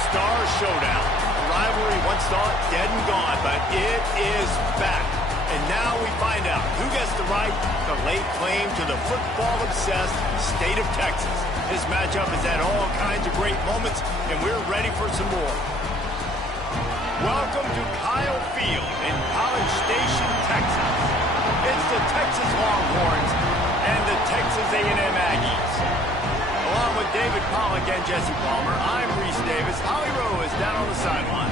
All-Star Showdown. The rivalry once thought dead and gone, but it is back. And now we find out who gets the right to lay claim to the football-obsessed state of Texas. This matchup has had all kinds of great moments, and we're ready for some more. Welcome to Kyle Field in College Station, Texas. It's the Texas Longhorns and the Texas A&M Aggies. Along with David Pollack and Jesse Palmer, I'm Reese Davis. Holly Rowe is down on the sideline.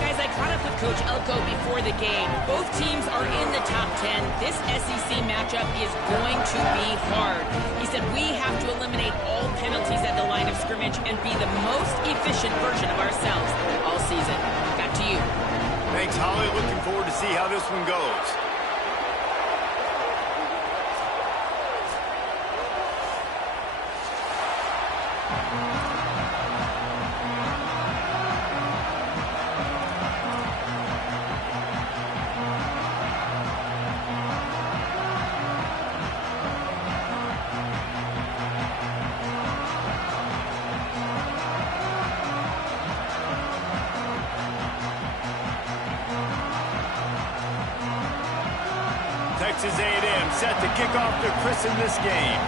Guys, I caught up with Coach Elko before the game. Both teams are in the top 10. This SEC matchup is going to be hard. He said we have to eliminate all penalties at the line of scrimmage and be the most efficient version of ourselves all season. Back to you. Thanks, Holly. Looking forward to see how this one goes. Texas A&M set to kick off to christen this game.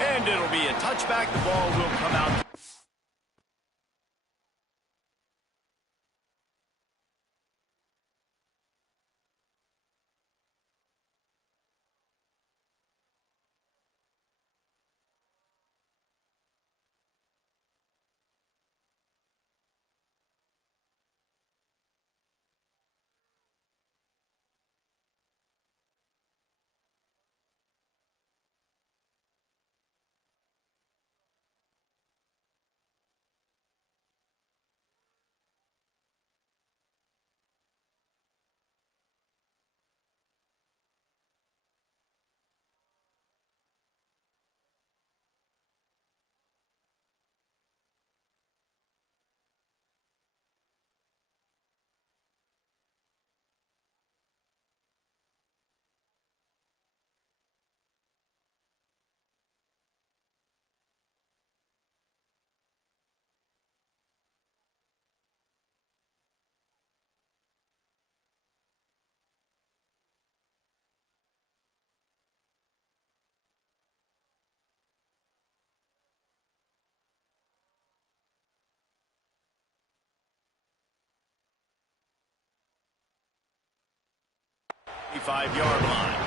And it'll be a touchback. The ball will come out. Five-yard line.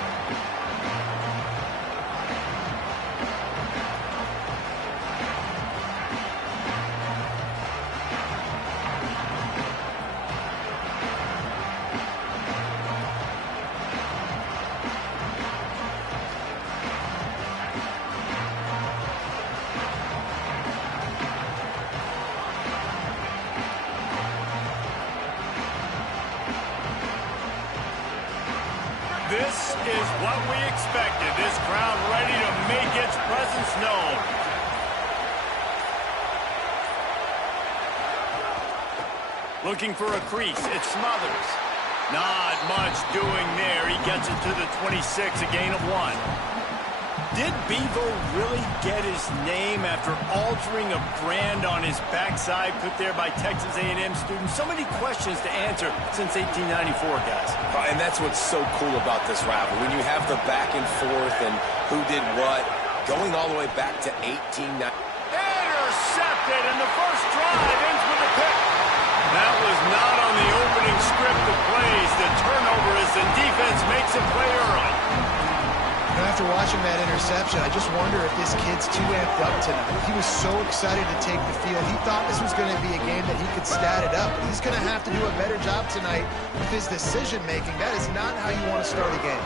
This is what we expected. This crowd ready to make its presence known. Looking for a crease. It Smothers. Not much doing there. He gets it to the 26, a gain of 1. Did Bevo really get his name after altering a brand on his backside put there by Texas A&M students? So many questions to answer since 1894, guys. And that's what's so cool about this rivalry. When you have the back and forth and who did what, going all the way back to 1890. Intercepted, and the first drive ends with a pick. That was not on the opening script of plays. The turnover as the defense makes a play early. After watching that interception, I just wonder if this kid's too amped up tonight. He was so excited to take the field. He thought this was going to be a game that he could stat it up. But he's going to have to do a better job tonight with his decision-making. That is not how you want to start a game.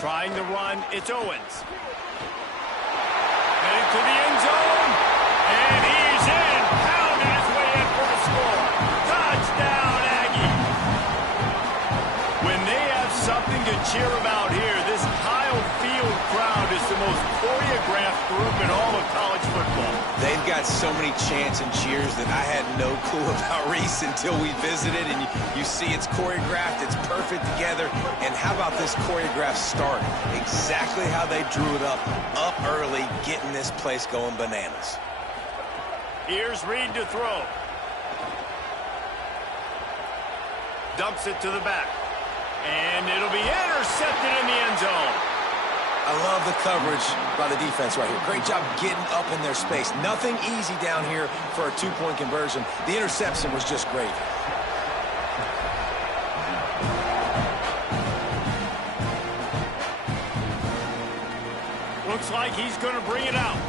Trying to run, it's Owens. Headed to the end zone, and he's in. Pounding his way in for the score. Touchdown, Aggie. When they have something to cheer about here, this Kyle Field crowd is the most choreographed group in all of college football. They've got so many chants and cheers that I had no clue about Reese until we visited, and you see it's choreographed, it's perfect together. And how about this choreographed start? Exactly how they drew it up early, getting this place going bananas. Here's Reed to throw. Dumps it to the back. And it'll be intercepted in the end zone. I love the coverage by the defense right here. Great job getting up in their space. Nothing easy down here for a two-point conversion. The interception was just great. Looks like he's going to bring it out.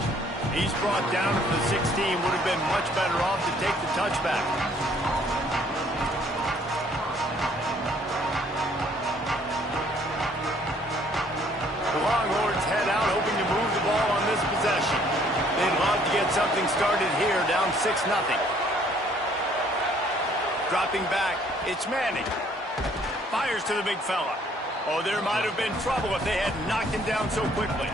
He's brought down to the 16. Would have been much better off to take the touchback. The Longhorns head out, hoping to move the ball on this possession. They'd love to get something started here, down 6-0. Dropping back, it's Manning. Fires to the big fella. Oh, there might have been trouble if they had knocked him down so quickly.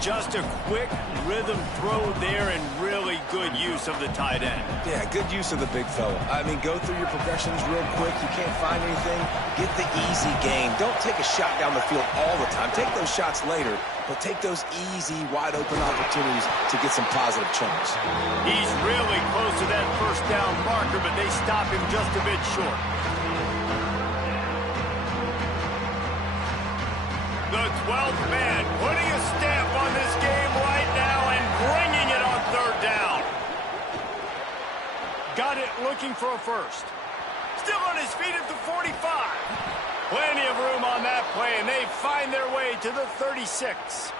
Just a quick rhythm throw there and really good use of the tight end. Yeah, good use of the big fella. I mean, go through your progressions real quick. You can't find anything. Get the easy gain. Don't take a shot down the field all the time. Take those shots later, but take those easy, wide-open opportunities to get some positive chunks. He's really close to that first down marker, but they stop him just a bit short. The 12th man putting a stamp on this game right now and bringing it on third down. Got it looking for a first. Still on his feet at the 45. Plenty of room on that play, and they find their way to the 36.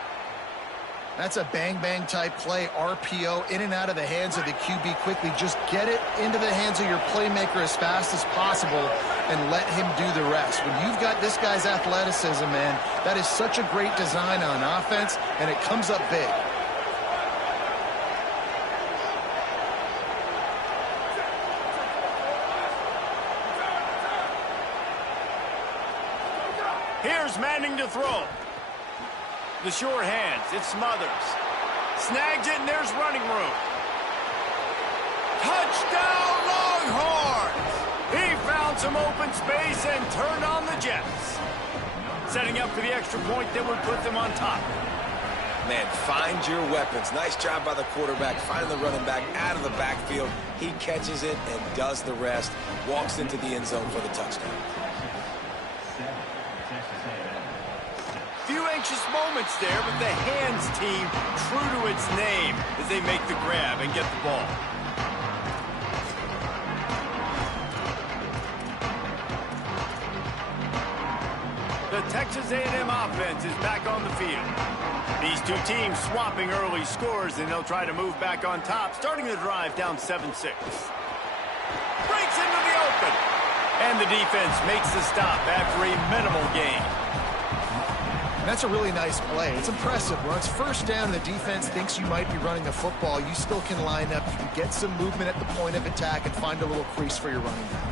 That's a bang-bang type play, RPO, in and out of the hands of the QB quickly. Just get it into the hands of your playmaker as fast as possible and let him do the rest. When you've got this guy's athleticism, man, that is such a great design on offense, and it comes up big. Here's Manning to throw. The sure hands, it's Smothers. Snags it, and there's running room. Touchdown, Longhorns! He found some open space and turned on the Jets. Setting up for the extra point that would put them on top. Man, find your weapons. Nice job by the quarterback, finding the running back out of the backfield. He catches it and does the rest. Walks into the end zone for the touchdown. Few anxious moments there, but the hands team true to its name as they make the grab and get the ball. The Texas A&M offense is back on the field. These two teams swapping early scores, and they'll try to move back on top, starting the drive down 7-6. Breaks into the open. And the defense makes the stop after a minimal gain. That's a really nice play. It's impressive. When it's first down, the defense thinks you might be running the football. You still can line up. You can get some movement at the point of attack and find a little crease for your running back.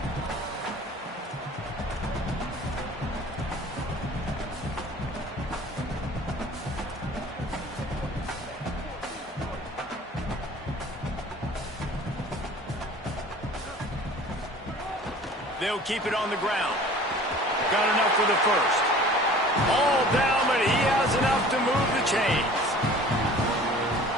They'll keep it on the ground. Got enough for the first. All down, but he has enough to move the chains.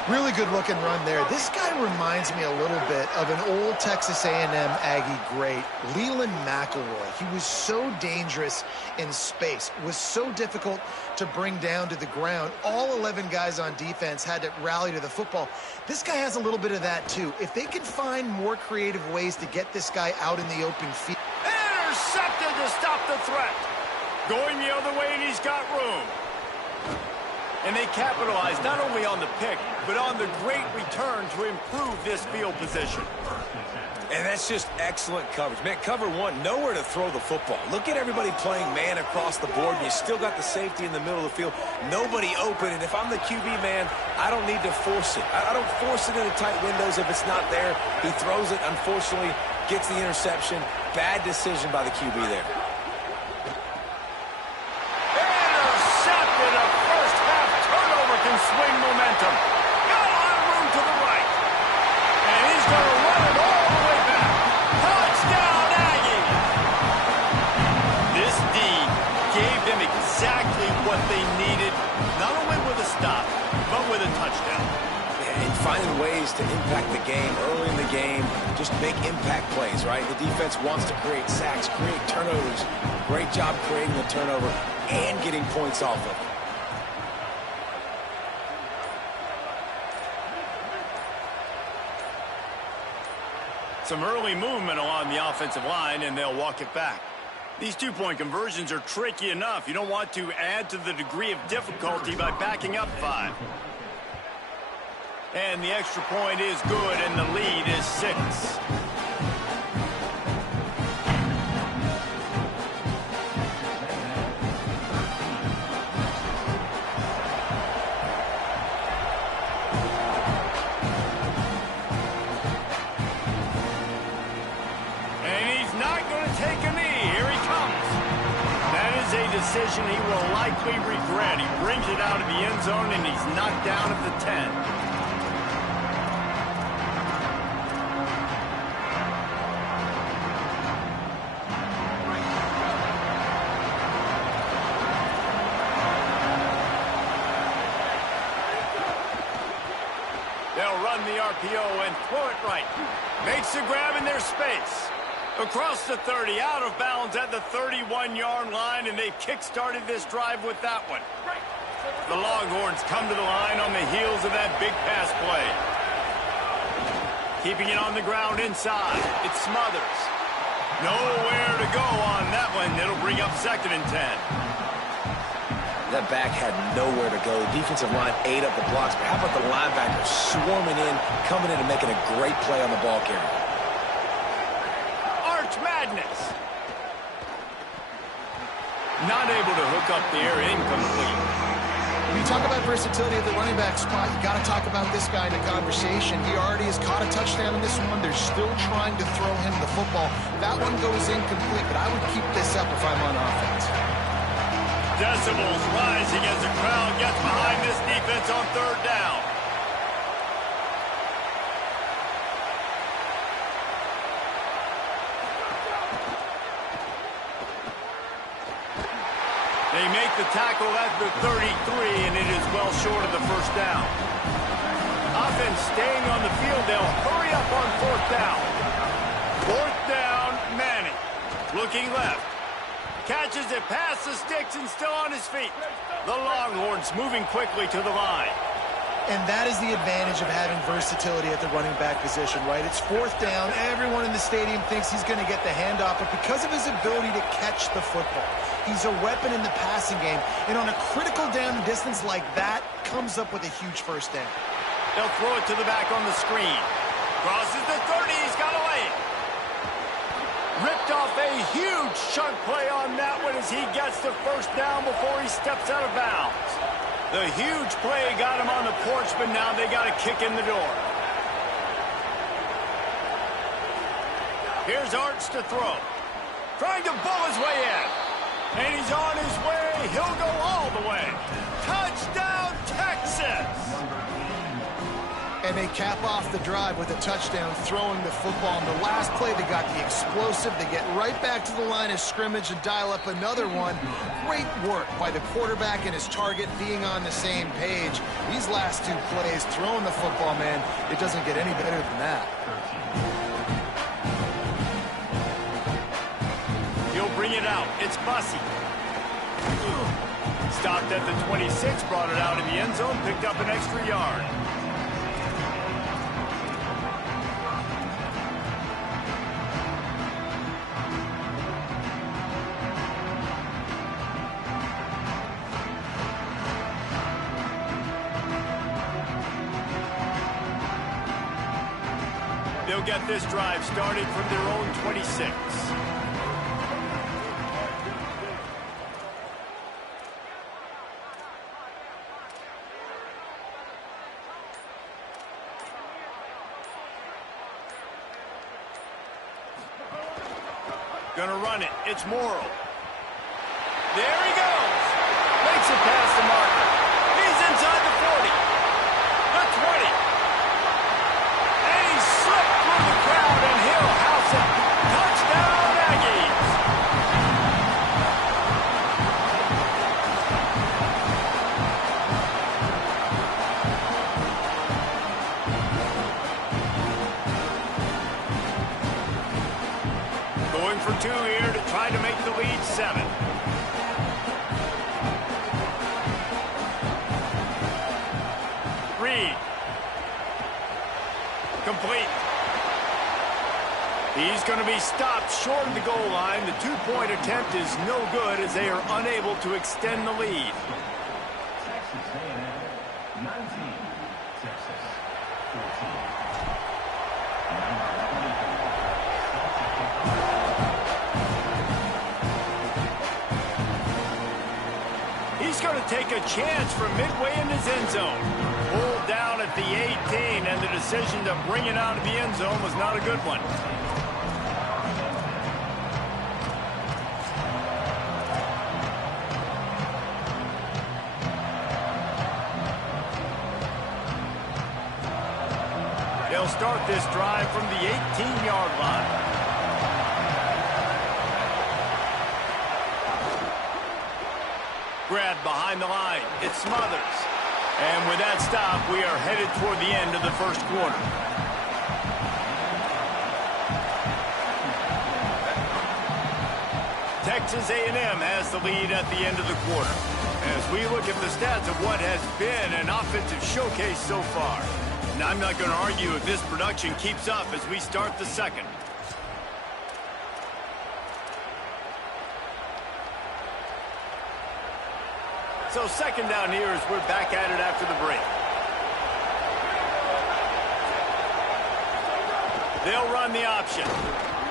Really good looking run there. This guy reminds me a little bit of an old Texas A&M Aggie great, Leland McElroy. He was so dangerous in space, was so difficult to bring down to the ground. All 11 guys on defense had to rally to the football. This guy has a little bit of that too. If they can find more creative ways to get this guy out in the open field. Intercepted to stop the threat. Going the other way, and he's got room. And they capitalize not only on the pick, but on the great return to improve this field position. And that's just excellent coverage. Man, cover one, nowhere to throw the football. Look at everybody playing man across the board, and you still got the safety in the middle of the field. Nobody open, and if I'm the QB man, I don't need to force it. I don't force it into tight windows if it's not there. He throws it, unfortunately, gets the interception. Bad decision by the QB there. Intercepted. A first half turnover can swing momentum. Got a lot of room to the right. And he's going to run it all the way back. Touchdown, Aggies! This D gave them exactly what they needed, not only with a stop, but with a touchdown. And finding ways to impact the game early in the game, just make impact plays, right? The defense wants to create sacks, create turnovers. Great job creating the turnover and getting points off of it. Some early movement along the offensive line, and they'll walk it back. These two-point conversions are tricky enough. You don't want to add to the degree of difficulty by backing up 5. And the extra point is good, and the lead is 6. And he's not going to take a knee. Here he comes. That is a decision he will likely regret. He brings it out of the end zone, and he's knocked down at the 10. The RPO and throw it right. Makes the grab in their space. Across the 30, out of bounds at the 31-yard line, and they've kick-started this drive with that one. The Longhorns come to the line on the heels of that big pass play. Keeping it on the ground inside. It's Smothers. Nowhere to go on that one. It'll bring up 2nd and 10. That back had nowhere to go. The defensive line ate up the blocks, but how about the linebackers swarming in, coming in and making a great play on the ball carrier? Arch Madness. Not able to hook up there, incomplete. When you talk about versatility at the running back spot, you got to talk about this guy in the conversation. He already has caught a touchdown in this one. They're still trying to throw him the football. That one goes incomplete, but I would keep this up if I'm on offense. Decibels rising as the crowd gets behind this defense on 3rd down. They make the tackle at the 33, and it is well short of the 1st down. Offense staying on the field. They'll hurry up on 4th down. 4th down, Manning. Looking left. Catches it past the sticks and still on his feet. The Longhorns moving quickly to the line. And that is the advantage of having versatility at the running back position, right? It's 4th down. Everyone in the stadium thinks he's going to get the handoff, but because of his ability to catch the football, he's a weapon in the passing game. And on a critical down distance like that, comes up with a huge 1st down. They'll throw it to the back on the screen. Crosses the 30. He's got to lay it. Ripped off a huge chunk play on that one as he gets the 1st down before he steps out of bounds. The huge play got him on the porch, but now they got a kick in the door. Here's Arch to throw. Trying to bull his way in. And he's on his way. He'll go all the way. Touchdown, Texas! And they cap off the drive with a touchdown, throwing the football. On the last play, they got the explosive. They get right back to the line of scrimmage and dial up another one. Great work by the quarterback and his target being on the same page. These last 2 plays, throwing the football, man, it doesn't get any better than that. He'll bring it out. It's Bussey. Stopped at the 26, brought it out in the end zone, picked up an extra yard. They'll get this drive started from their own 26. Gonna run it. It's Morrow. There he goes. Makes it past the marker. He's inside the 40. The 20. Going for 2 here to try to make the lead 7. Reed. Complete. He's going to be stopped short of the goal line. The 2-point attempt is no good as they are unable to extend the lead. Texas A&M 19, Texas 14. He's going to take a chance from midway in his end zone. Pulled down at the 18, and the decision to bring it out of the end zone was not a good one. They'll start this drive from the 18-yard line. Grab behind the line. It's Smothers. And with that stop, we are headed toward the end of the first quarter. Texas A&M has the lead at the end of the quarter. As we look at the stats of what has been an offensive showcase so far. And I'm not going to argue if this production keeps up as we start the second. So second down here as we're back at it after the break. They'll run the option.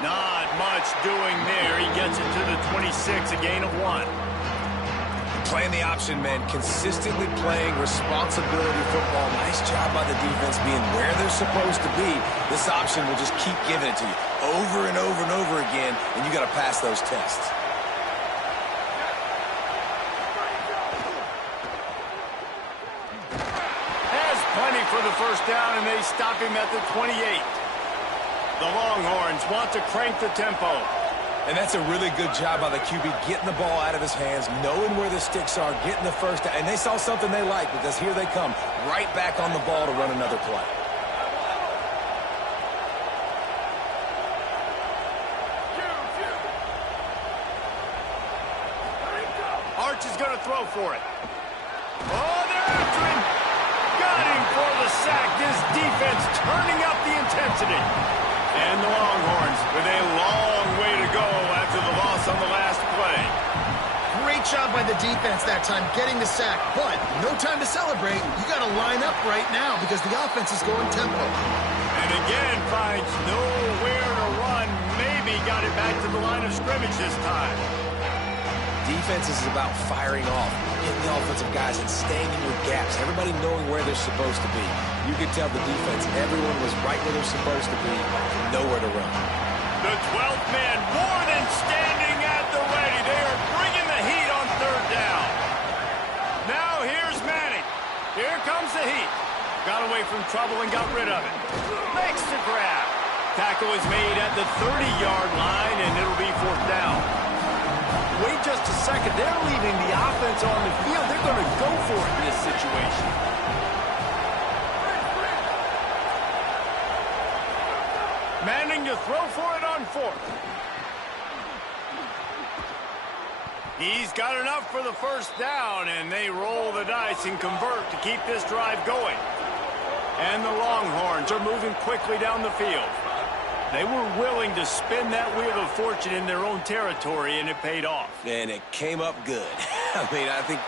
Not much doing there. He gets it to the 26, a gain of 1. Playing the option, man. Consistently playing responsibility football. Nice job by the defense being where they're supposed to be. This option will just keep giving it to you over and over and over again, and you got to pass those tests. For the first down, and they stop him at the 28. The Longhorns want to crank the tempo. And that's a really good job by the QB, getting the ball out of his hands, knowing where the sticks are, getting the first down. And they saw something they like because here they come, right back on the ball to run another play. Arch is going to throw for it. Oh, they're after him. Got him for the sack. This defense turning up the intensity. And the Longhorns with a long way to go after the loss on the last play. Great job by the defense that time getting the sack, but no time to celebrate. You got to line up right now because the offense is going tempo. And again finds nowhere to run. Maybe got it back to the line of scrimmage this time. Defense is about firing off, hitting the offensive guys and staying in your gaps. Everybody knowing where they're supposed to be. You could tell the defense, everyone was right where they're supposed to be, nowhere to run. The 12th man more than standing at the ready. They are bringing the heat on third down. Now here's Manning. Here comes the heat. Got away from trouble and got rid of it. Makes the grab. Tackle is made at the 30-yard line, and it'll be fourth down. Wait just a second. They're leaving the offense on the field. They're going to go for it in this situation. Manning to throw for it on fourth. He's got enough for the first down, and they roll the dice and convert to keep this drive going. And the Longhorns are moving quickly down the field. They were willing to spin that wheel of fortune in their own territory, and it paid off. And it came up good. I mean, I think...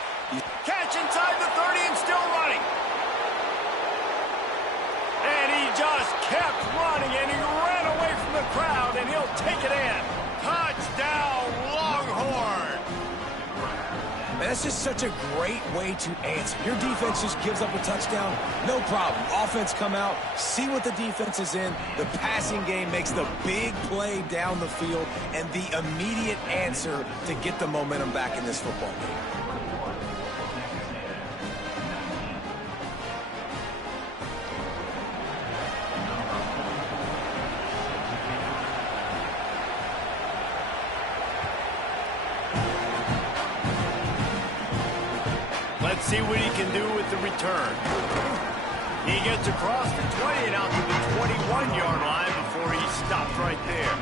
Catch inside the 30 and still running. And he just kept running, and he ran away from the crowd, and he'll take it in. Touchdown, Longhorn! Man, that's just such a great way to answer. Your defense just gives up a touchdown, no problem. Offense come out, see what the defense is in. The passing game makes the big play down the field and the immediate answer to get the momentum back in this football game. Let's see what he can do with the return. He gets across the 20 and out to the 21-yard line before he stopped right there.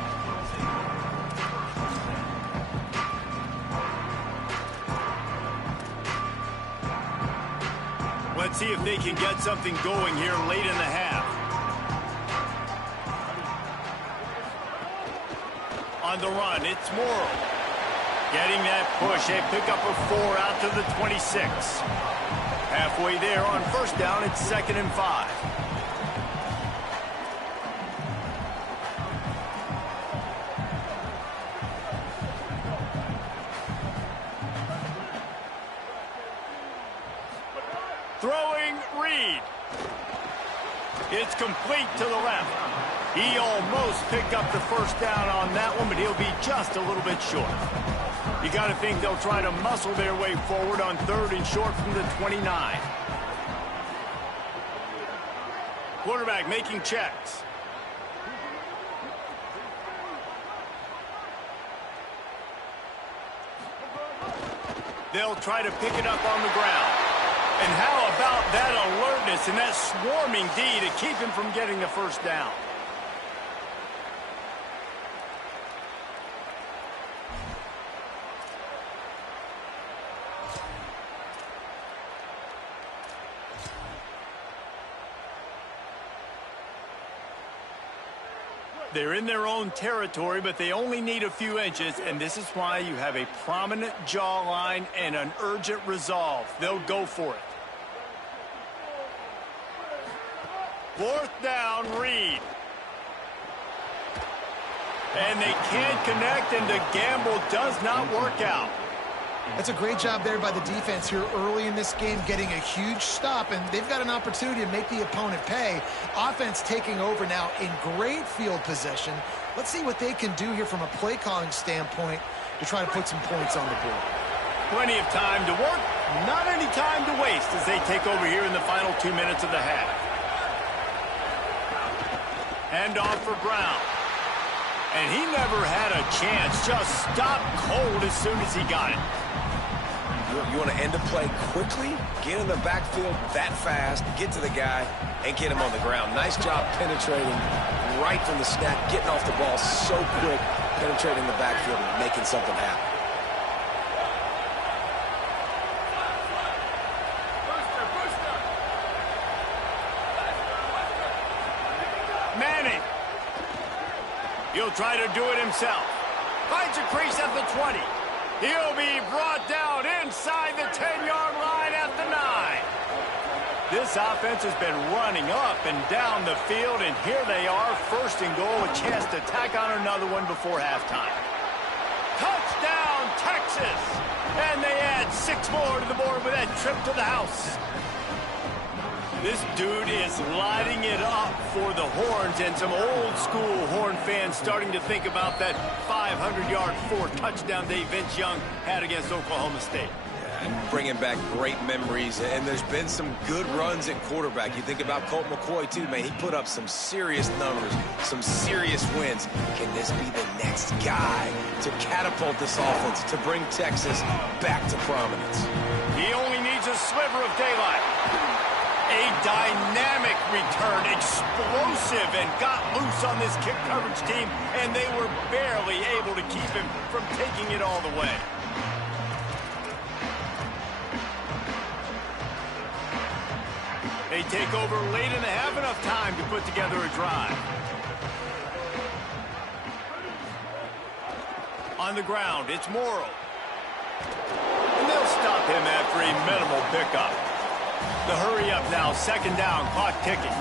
Let's see if they can get something going here late in the half. On the run, it's Morrow. Getting that push, a pickup of 4 out to the 26. Halfway there on first down, it's 2nd and 5. Throwing Reed. It's complete to the left. He almost picked up the first down on that one, but he'll be just a little bit short. You got to think they'll try to muscle their way forward on 3rd and short from the 29. Quarterback making checks. They'll try to pick it up on the ground. And how about that alertness and that swarming D to keep him from getting the first down? They're in their own territory, but they only need a few inches, and this is why you have a prominent jawline and an urgent resolve. They'll go for it. 4th down, Reed. And they can't connect, and the gamble does not work out. That's a great job there by the defense here early in this game, getting a huge stop, and they've got an opportunity to make the opponent pay. Offense taking over now in great field possession. Let's see what they can do here from a play calling standpoint to try to put some points on the board. Plenty of time to work, not any time to waste as they take over here in the final 2 minutes of the half. Handoff for Brown. And he never had a chance, just stopped cold as soon as he got it. You want to end a play quickly, get in the backfield that fast, get to the guy, and get him on the ground. Nice job penetrating right from the snap, getting off the ball so quick, penetrating the backfield and making something happen. Manning. He'll try to do it himself. Finds a crease at the 20. He'll be brought down inside the 10-yard line at the 9. This offense has been running up and down the field, and here they are, 1st and goal, a chance to tack on another one before halftime. Touchdown, Texas! And they add 6 more to the board with that trip to the house. This dude is lighting it up for the Horns, and some old-school Horn fans starting to think about that 500-yard 4-touchdown day Vince Young had against Oklahoma State. And bringing back great memories, and there's been some good runs at quarterback. You think about Colt McCoy, too, man. He put up some serious numbers, some serious wins. Can this be the next guy to catapult this offense, to bring Texas back to prominence? He only needs a sliver of daylight. A dynamic return, explosive, and got loose on this kick coverage team, and they were barely able to keep him from taking it all the way. They take over late in the half, enough time to put together a drive. On the ground, it's Morrow. And they'll stop him after a minimal pickup. The hurry up now, 2nd down, clock ticking.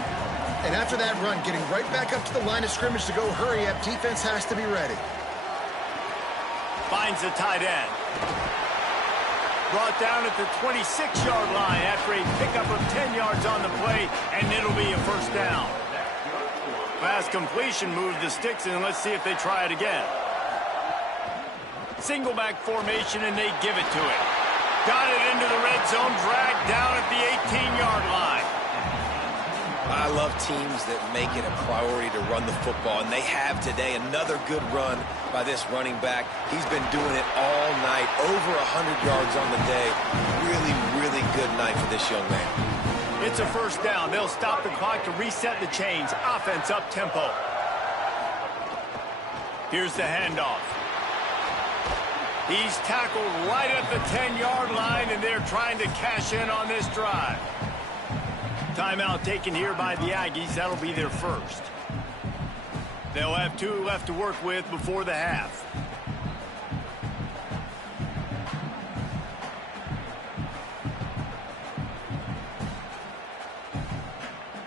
And after that run, getting right back up to the line of scrimmage to go hurry up, defense has to be ready. Finds the tight end. Brought down at the 26-yard line after a pickup of 10 yards on the play, and it'll be a 1st down. Fast completion moved the sticks, and let's see if they try it again. Single back formation, and they give it to it. Got it into the red zone, dragged down at the 18-yard line. I love teams that make it a priority to run the football, and they have today. Another good run by this running back. He's been doing it all night, over 100 yards on the day. Really, really good night for this young man. It's a 1st down. They'll stop the clock to reset the chains. Offense up tempo. Here's the handoff. He's tackled right at the 10-yard line, and they're trying to cash in on this drive. Timeout taken here by the Aggies. That'll be their first. They'll have 2 left to work with before the half.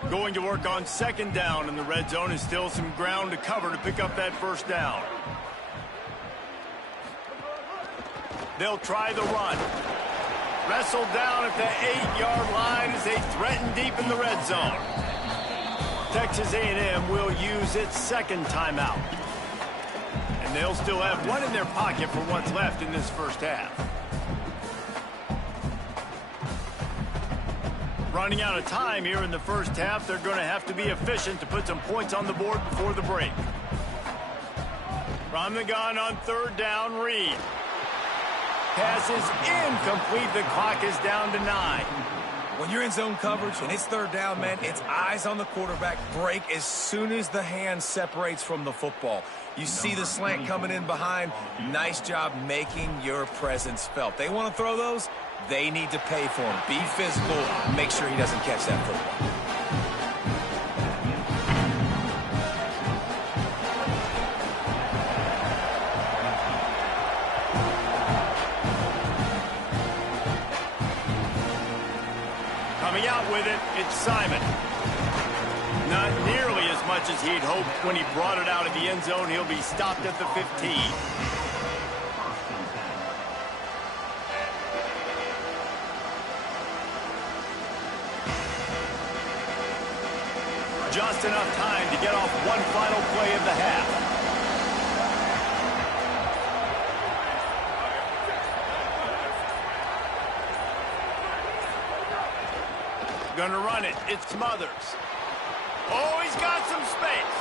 Going to work on second down in the red zone, is still some ground to cover to pick up that first down. They'll try the run. Wrestled down at the 8-yard line as they threaten deep in the red zone. Texas A&M will use its second timeout. And they'll still have 1 in their pocket for what's left in this first half. Running out of time here in the first half, they're going to have to be efficient to put some points on the board before the break. From the gun on third down, Reed. Pass is incomplete. The clock is down to 9. When you're in zone coverage and it's third down, man, it's eyes on the quarterback. Break as soon as the hand separates from the football. You see the slant coming in behind. Nice job making your presence felt. They want to throw those. They need to pay for him. Be physical. Make sure he doesn't catch that football. Coming out with it, it's Simon. Not nearly as much as he'd hoped when he brought it out of the end zone. He'll be stopped at the 15. Just enough time to get off one final play of the half. Gonna run it. It's Smothers. Oh, he's got some space.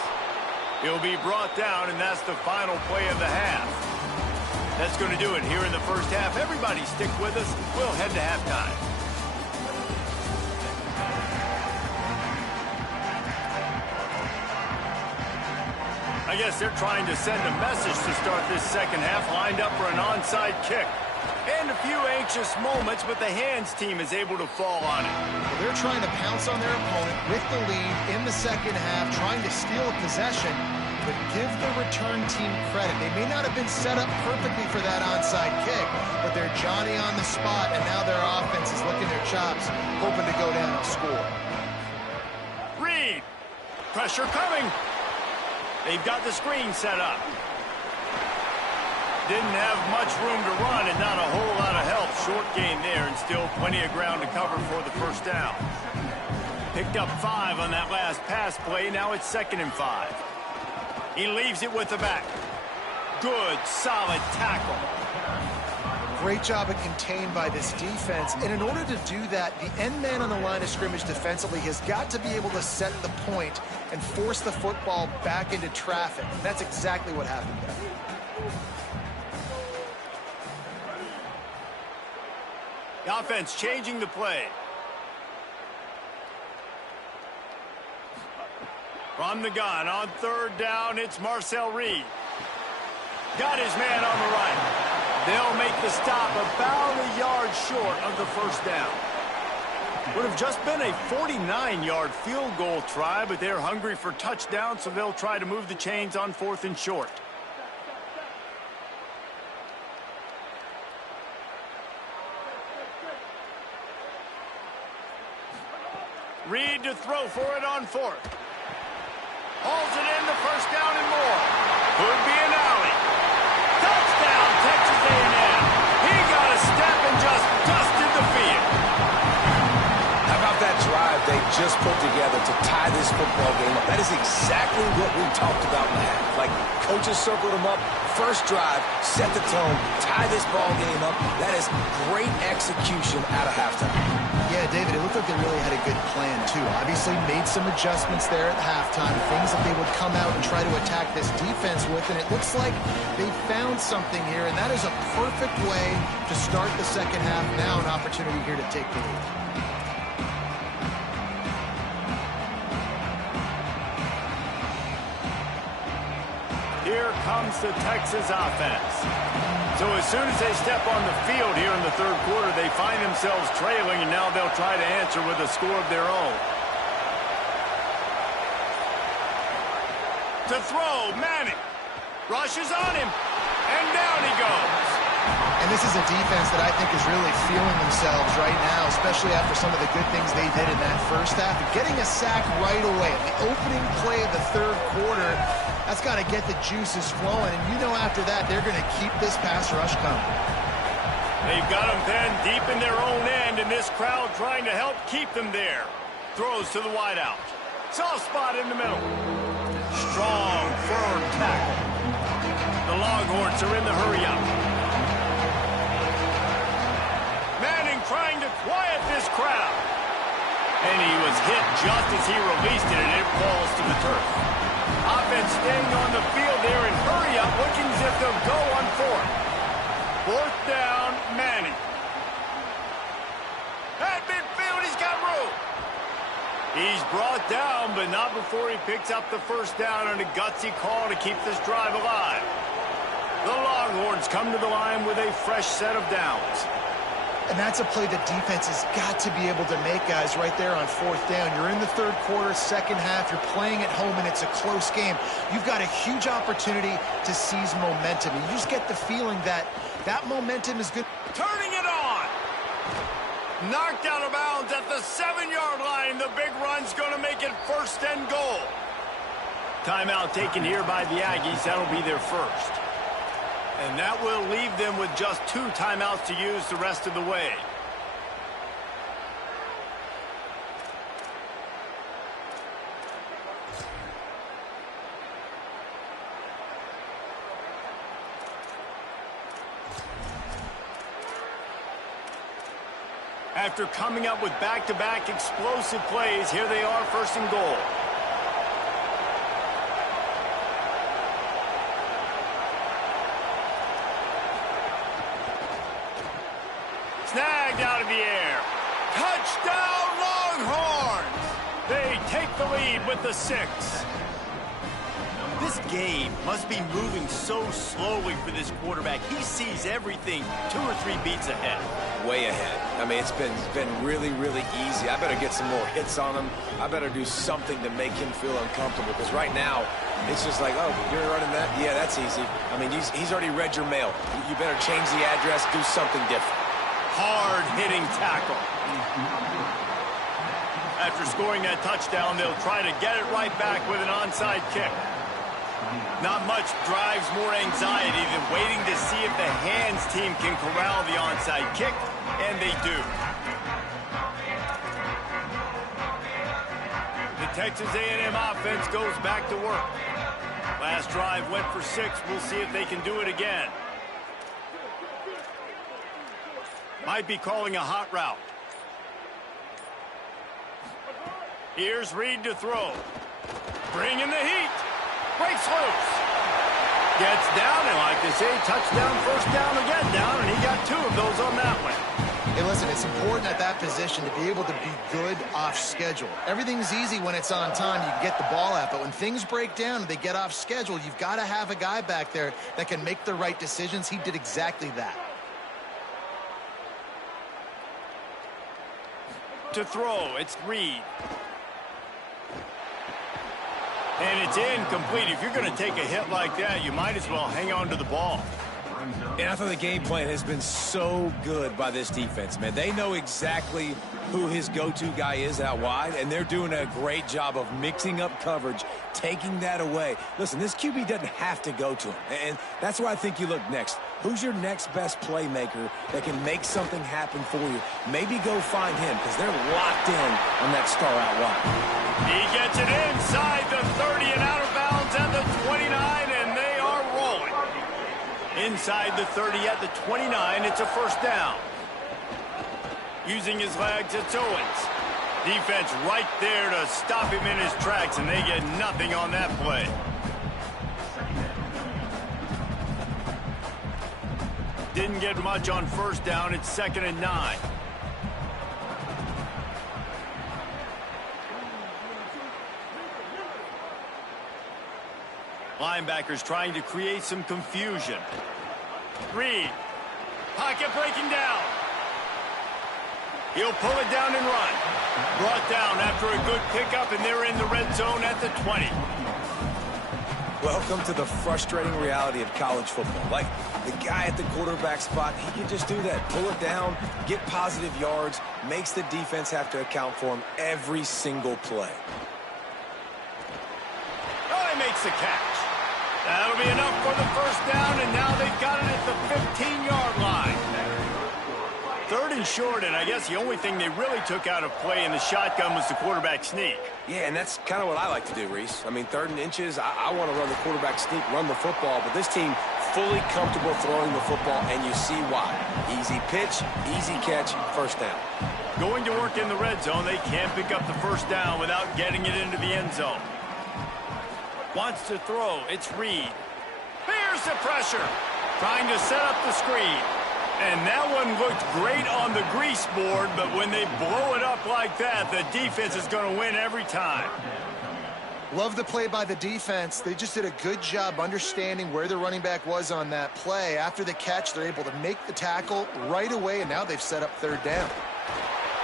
He'll be brought down, and that's the final play of the half. That's going to do it here in the first half. Everybody stick with us. We'll head to halftime. I guess they're trying to send a message to start this second half, lined up for an onside kick. And a few anxious moments, but the hands team is able to fall on it. Well, they're trying to pounce on their opponent with the lead in the second half, trying to steal a possession, but give the return team credit. They may not have been set up perfectly for that onside kick, but they're Johnny on the spot, and now their offense is licking their chops, hoping to go down and score. Reed. Pressure coming. They've got the screen set up. Didn't have much room to run and not a whole lot of help. Short gain there and still plenty of ground to cover for the first down. Picked up 5 on that last pass play. Now it's 2nd and 5. He leaves it with the back. Good, solid tackle. Great job of contained by this defense. And in order to do that, the end man on the line of scrimmage defensively has got to be able to set the point and force the football back into traffic. And that's exactly what happened there. The offense changing the play. From the gun on third down, it's Marcel Reed. Got his man on the right. They'll make the stop about a yard short of the first down. Would have just been a 49-yard field goal try, but they're hungry for touchdown, so they'll try to move the chains on 4th and short. Reed to throw for it on 4th. Hauls it in, the first down and more. Could be an alley. Touchdown, Texas A&M. He got a step and just dusted the field. How about that drive they just put together to tie this football game up? That is exactly what we talked about in the half. Like, coaches circled them up. First drive, set the tone, tie this ball game up. That is great execution out of halftime. Yeah, David, it looked like they really had a good plan, too. Obviously made some adjustments there at halftime, things that they would come out and try to attack this defense with, and it looks like they found something here, and that is a perfect way to start the second half. Now an opportunity here to take the lead. Here comes the Texas offense. So as soon as they step on the field here in the third quarter, they find themselves trailing, and now they'll try to answer with a score of their own. To throw, Manning. Rushes on him. And down he goes. And this is a defense that I think is really feeling themselves right now, especially after some of the good things they did in that first half. And getting a sack right away in the opening play of the third quarter, that's got to get the juices flowing. And you know after that, they're going to keep this pass rush coming. They've got them pinned deep in their own end, and this crowd trying to help keep them there. Throws to the wideout. Soft spot in the middle. Strong, firm tackle. The Longhorns are in the hurry-up. Manning trying to quiet this crowd. And he was hit just as he released it, and it falls to the turf. Offense staying on the field there in hurry-up, looking as if they'll go on fourth. Fourth down, Manning. At midfield, he's got room. He's brought down, but not before he picks up the first down on a gutsy call to keep this drive alive. The Longhorns come to the line with a fresh set of downs. And that's a play the defense has got to be able to make, guys, right there on fourth down. You're in the third quarter, second half. You're playing at home, and it's a close game. You've got a huge opportunity to seize momentum. And you just get the feeling that that momentum is good. Turning it on. Knocked out of bounds at the 7-yard line. The big run's going to make it first and goal. Timeout taken here by the Aggies. That'll be their first. And that will leave them with just 2 timeouts to use the rest of the way. After coming up with back-to-back explosive plays, here they are, first and goal. Snagged out of the air. Touchdown, Longhorns! They take the lead with the 6. This game must be moving so slowly for this quarterback. He sees everything 2 or 3 beats ahead. Way ahead. I mean, it's been really, really easy. I better get some more hits on him. I better do something to make him feel uncomfortable, because right now, it's just like, oh, you're running that? Yeah, that's easy. I mean, he's already read your mail. You better change the address, do something different. Hard-hitting tackle. After scoring that touchdown, they'll try to get it right back with an onside kick. Not much drives more anxiety than waiting to see if the hands team can corral the onside kick, and they do. The Texas A&M offense goes back to work. Last drive went for 6. We'll see if they can do it again. Might be calling a hot route. Here's Reed to throw. Bringing the heat. Breaks loose. Gets down, and like they say, touchdown, first down, and get down, and he got 2 of those on that one. Hey, listen, it's important at that position to be able to be good off schedule. Everything's easy when it's on time. You can get the ball out, but when things break down and they get off schedule, you've got to have a guy back there that can make the right decisions. He did exactly that. To throw, it's Reed. And it's incomplete. If you're going to take a hit like that, you might as well hang on to the ball. And I thought the game plan has been so good by this defense, man. They know exactly who his go-to guy is out wide, and they're doing a great job of mixing up coverage, taking that away. Listen, this QB doesn't have to go to him, and that's why I think you look next. Who's your next best playmaker that can make something happen for you? Maybe go find him, because they're locked in on that star out wide. He gets it inside the 30 and out of bounds at the 29, and they are rolling. Inside the 30 at the 29, it's a first down. Using his legs, it's Owens. Defense right there to stop him in his tracks, and they get nothing on that play. Didn't get much on first down. It's 2nd and 9. Linebackers trying to create some confusion. Reed. Pocket breaking down. He'll pull it down and run. Brought down after a good pickup, and they're in the red zone at the 20. Welcome to the frustrating reality of college football. Like, the guy at the quarterback spot, he can just do that. Pull it down, get positive yards, makes the defense have to account for him every single play. Oh, he makes the catch. That'll be enough for the first down, and now they've got it at the 15-yard line. 3rd and short, and I guess the only thing they really took out of play in the shotgun was the quarterback sneak. Yeah, and that's kind of what I like to do, Reese. I mean, 3rd and inches, I want to run the quarterback sneak, run the football, but this team fully comfortable throwing the football, and you see why. Easy pitch, easy catch, first down. Going to work in the red zone, they can't pick up the first down without getting it into the end zone. Wants to throw, it's Reed. Here's the pressure, trying to set up the screen. And that one looked great on the grease board, but when they blow it up like that, the defense is going to win every time. Love the play by the defense. They just did a good job understanding where the running back was on that play. After the catch, they're able to make the tackle right away, and now they've set up 3rd down.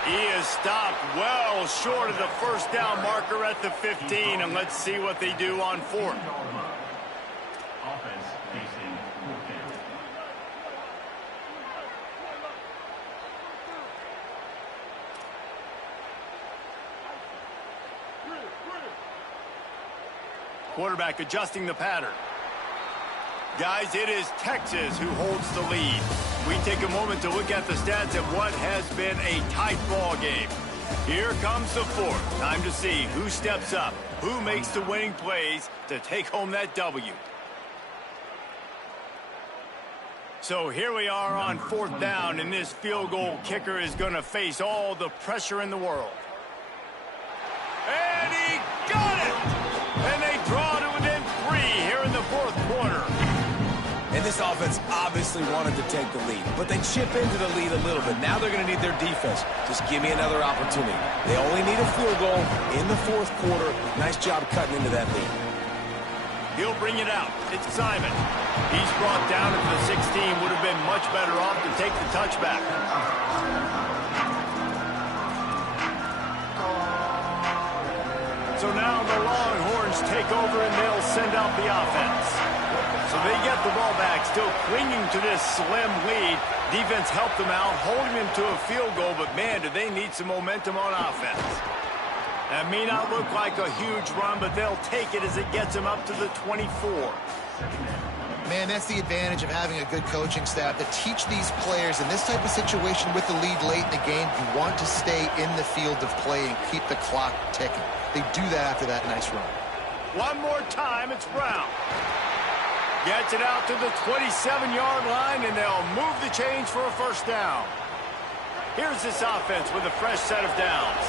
He is stopped well short of the first down marker at the 15, and let's see what they do on 4th. Offense facing 4th down. Quarterback adjusting the pattern. Guys, it is Texas who holds the lead. We take a moment to look at the stats of what has been a tight ball game. Here comes the 4th. Time to see who steps up, who makes the winning plays to take home that W. So here we are on 4th down, and this field goal kicker is going to face all the pressure in the world. And he got it! And they draw to within 3 here in the 4th quarter. And this offense obviously wanted to take the lead, but they chip into the lead a little bit. Now they're going to need their defense. Just give me another opportunity. They only need a field goal in the 4th quarter. Nice job cutting into that lead. He'll bring it out. It's Simon. He's brought down at the 16. Would have been much better off to take the touchback. So now the Longhorns take over and they'll send out the offense. So they get the ball back, still clinging to this slim lead. Defense helped them out, holding them to a field goal, but man, do they need some momentum on offense. That may not look like a huge run, but they'll take it as it gets them up to the 24. Man, that's the advantage of having a good coaching staff to teach these players in this type of situation with the lead late in the game. You want to stay in the field of play and keep the clock ticking. They do that after that nice run. One more time, it's Brown. Gets it out to the 27-yard line, and they'll move the chains for a first down. Here's this offense with a fresh set of downs.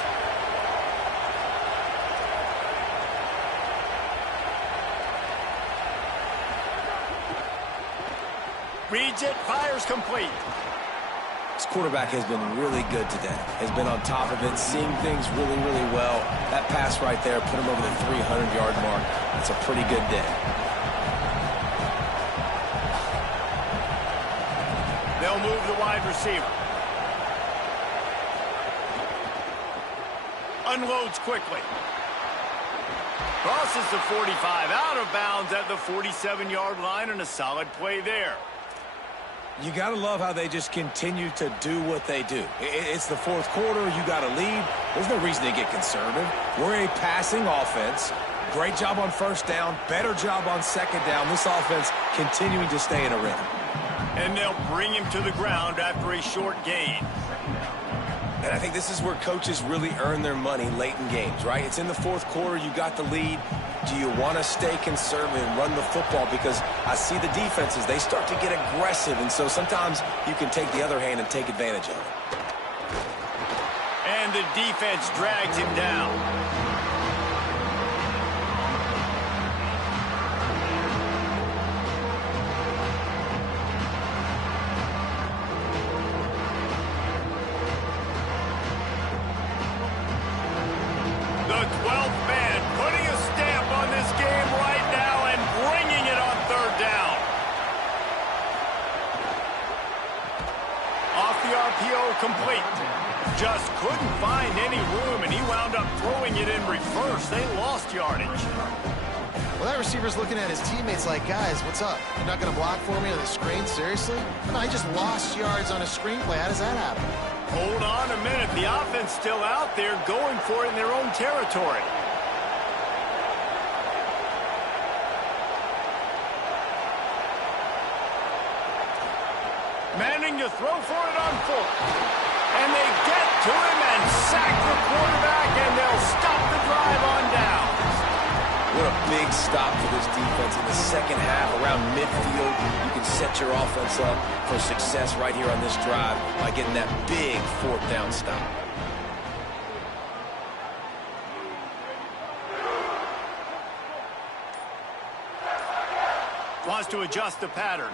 Reads it, fires complete. This quarterback has been really good today. Has been on top of it, seeing things really, really well. That pass right there put him over the 300-yard mark. That's a pretty good day. They'll move the wide receiver. Unloads quickly. Crosses the 45, out of bounds at the 47-yard line, and a solid play there. You got to love how they just continue to do what they do. It's the 4th quarter. You got a lead. There's no reason to get conservative. We're a passing offense. Great job on first down. Better job on second down. This offense continuing to stay in a rhythm. And they'll bring him to the ground after a short gain. And I think this is where coaches really earn their money late in games, right? It's in the 4th quarter. You got the lead. Do you want to stay conservative and run the football? Because I see the defenses, they start to get aggressive. And so sometimes you can take the other hand and take advantage of it. And the defense drags him down. Complete. Just couldn't find any room, and he wound up throwing it in reverse. They lost yardage. Well, that receiver's looking at his teammates like, guys, what's up? You're not going to block for me on the screen? Seriously? No, he just lost yards on a screenplay. How does that happen? Hold on a minute. The offense still out there going for it in their own territory. Manning to throw for it on 4th. And they get to him and sack the quarterback, and they'll stop the drive on downs. What a big stop for this defense in the second half. Around midfield, you can set your offense up for success right here on this drive by getting that big 4th down stop. Wants to adjust the pattern.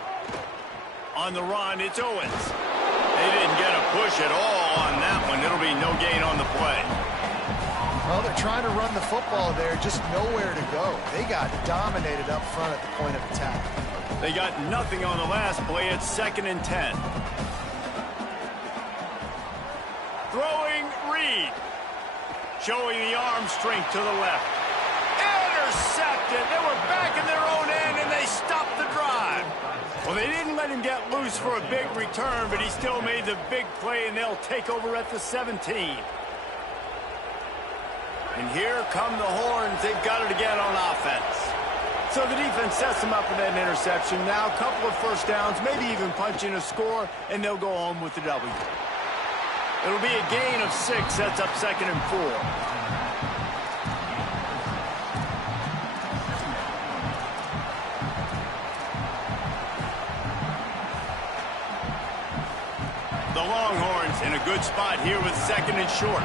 On the run, it's Owens. They didn't get a push at all on that one. It'll be no gain on the play. Well, they're trying to run the football there, just nowhere to go. They got dominated up front at the point of attack. They got nothing on the last play. It's 2nd and 10. Throwing Reed. Showing the arm strength to the left. Intercepted. They were back in their own end, and they stopped the drive. Well, they didn't let him get loose for a big return, but he still made the big play, and they'll take over at the 17. And here come the horns. They've got it again on offense. So the defense sets them up with that interception. Now a couple of first downs, maybe even punching a score, and they'll go home with the W. It'll be a gain of 6. That's up 2nd and 4. The Longhorns in a good spot here with 2nd and short.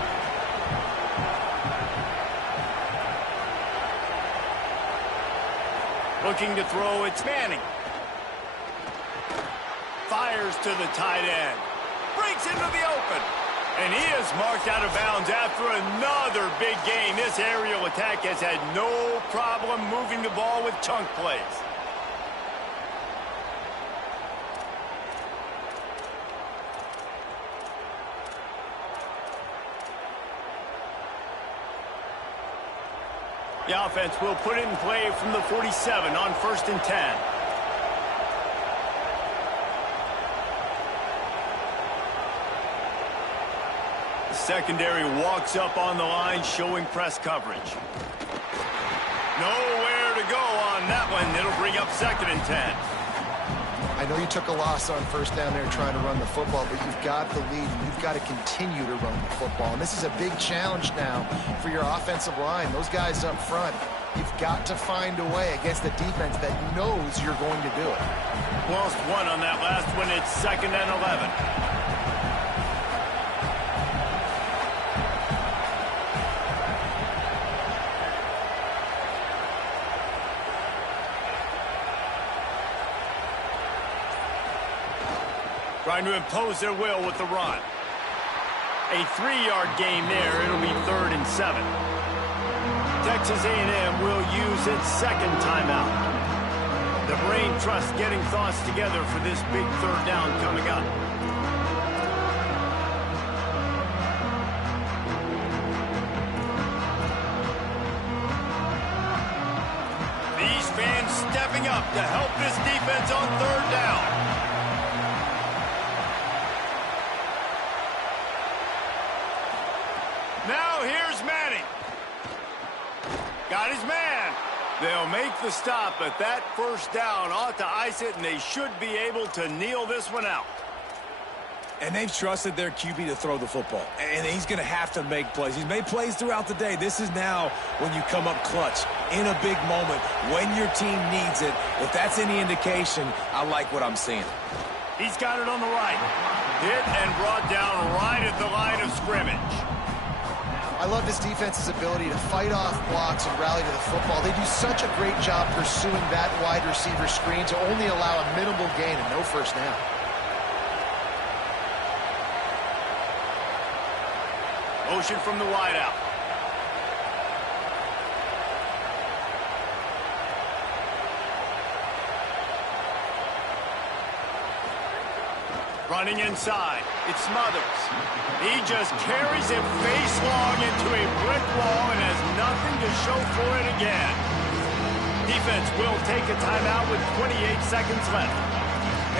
Looking to throw, it's Manning. Fires to the tight end. Breaks into the open. And he is marked out of bounds after another big gain. This aerial attack has had no problem moving the ball with chunk plays. The offense will put it in play from the 47 on 1st and 10. The secondary walks up on the line, showing press coverage. Nowhere to go on that one. It'll bring up 2nd and 10. I know you took a loss on 1st down there trying to run the football, but you've got the lead, and you've got to continue to run the football. And this is a big challenge now for your offensive line. Those guys up front, you've got to find a way against the defense that knows you're going to do it. Lost 1 on that last one. It's 2nd and 11. Trying to impose their will with the run. A 3-yard gain there. It'll be 3rd and 7. Texas A&M will use its 2nd timeout. The brain trust getting thoughts together for this big 3rd down coming up. These fans stepping up to help this defense on 3rd down. Now here's Manning. Got his man. They'll make the stop, but that 1st down ought to ice it, and they should be able to kneel this one out. And they've trusted their QB to throw the football. And he's going to have to make plays. He's made plays throughout the day. This is now when you come up clutch in a big moment when your team needs it. If that's any indication, I like what I'm seeing. He's got it on the right. Hit and brought down right at the line of scrimmage. I love this defense's ability to fight off blocks and rally to the football. They do such a great job pursuing that wide receiver screen to only allow a minimal gain and no 1st down. Motion from the wideout. Running inside. It's Smothers. He just carries it face long into a brick wall and has nothing to show for it again. Defense will take a timeout with 28 seconds left.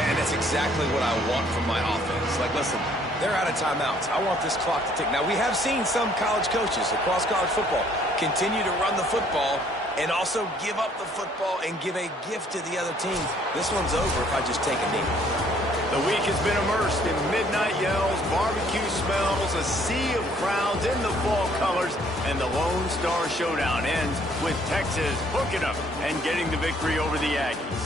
And that's exactly what I want from my offense. Like, listen, they're out of timeouts. I want this clock to tick. Now, we have seen some college coaches across college football continue to run the football and also give up the football and give a gift to the other team. This one's over if I just take a knee. The week has been immersed in midnight yells, barbecue smells, a sea of crowds in the fall colors, and the Lone Star Showdown ends with Texas hooking up and getting the victory over the Aggies.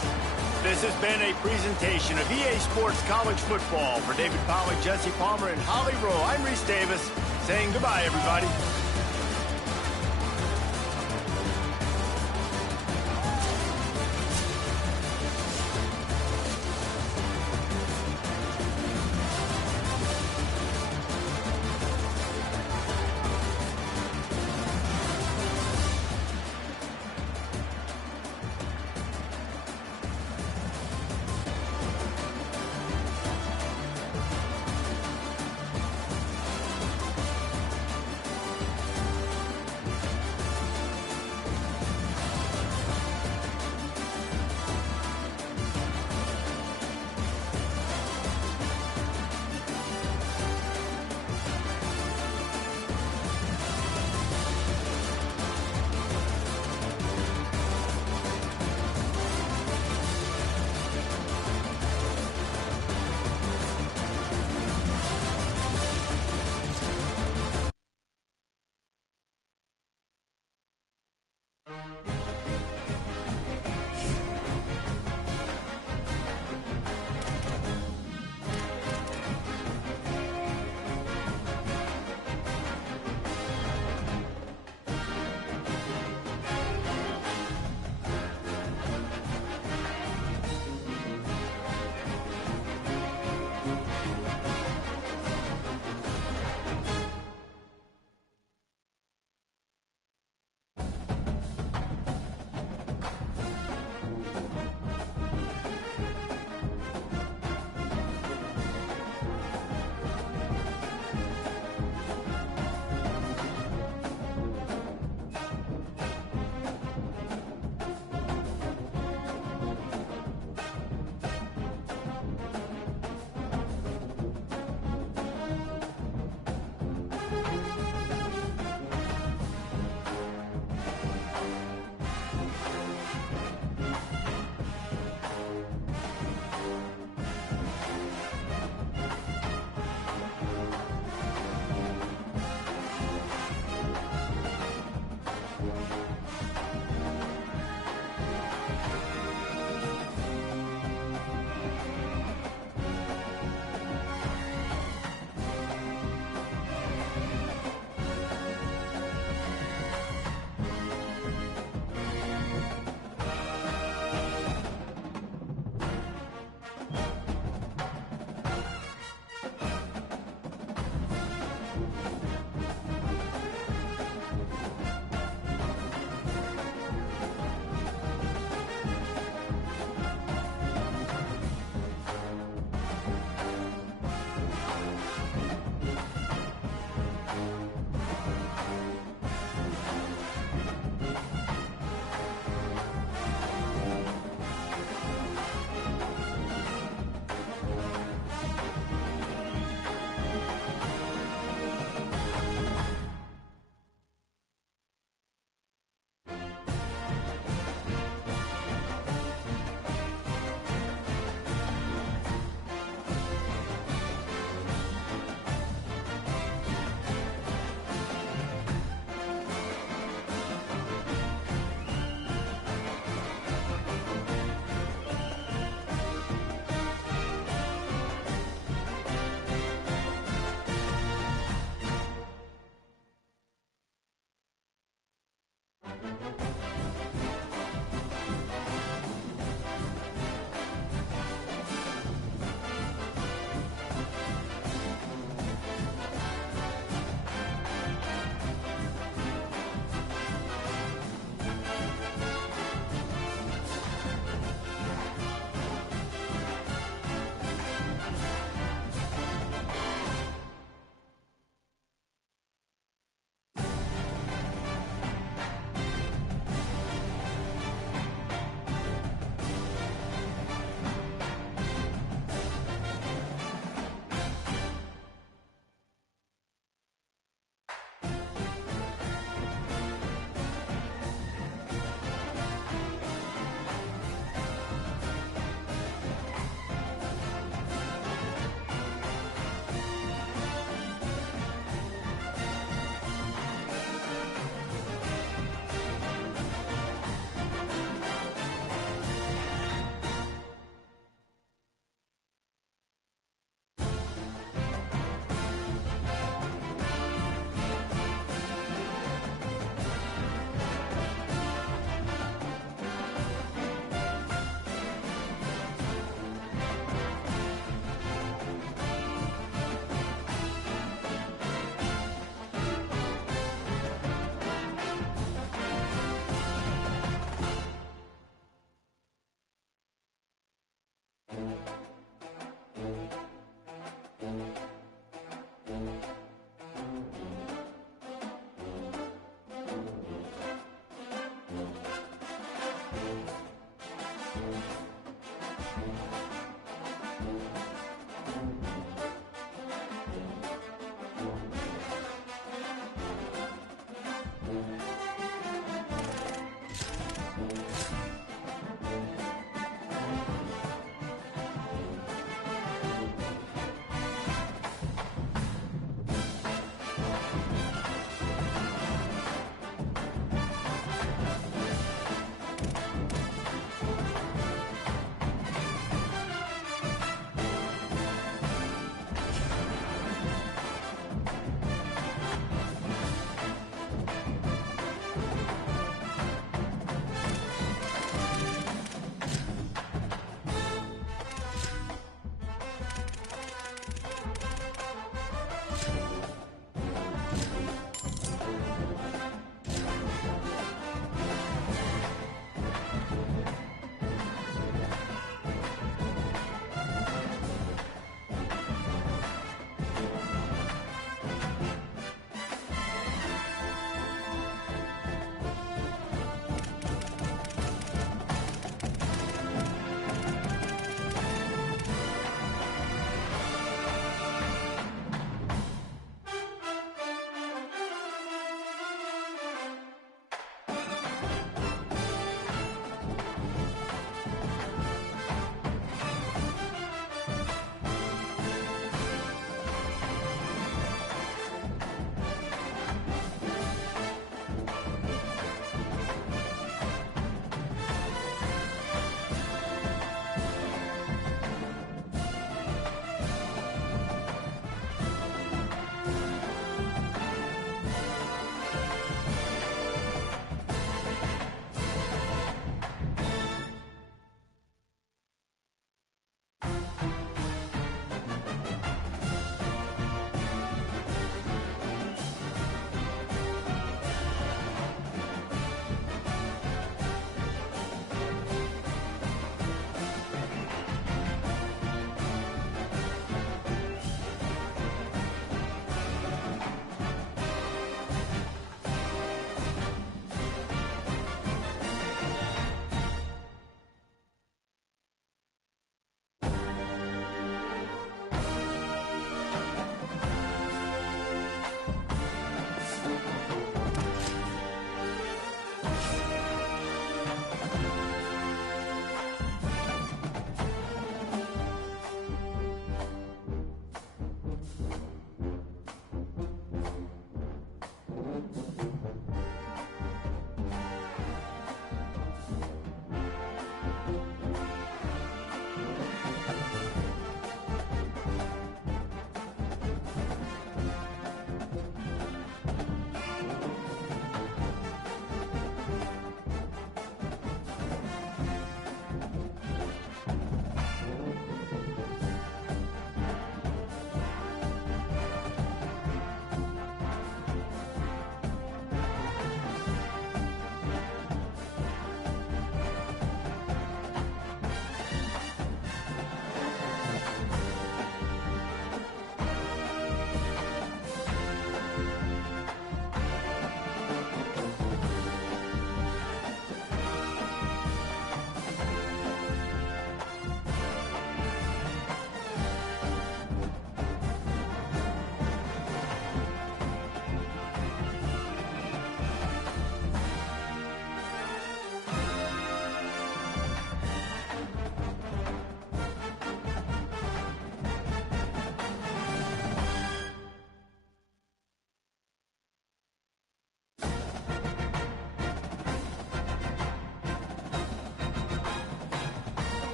This has been a presentation of EA Sports College Football. For David Pollack, Jesse Palmer, and Holly Rowe, I'm Reese Davis, saying goodbye, everybody.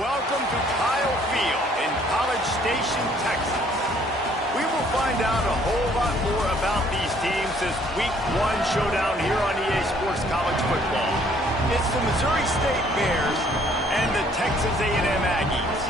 Welcome to Kyle Field in College Station, Texas. We will find out a whole lot more about these teams this Week 1 showdown here on EA Sports College Football. It's the Missouri State Bears and the Texas A&M Aggies.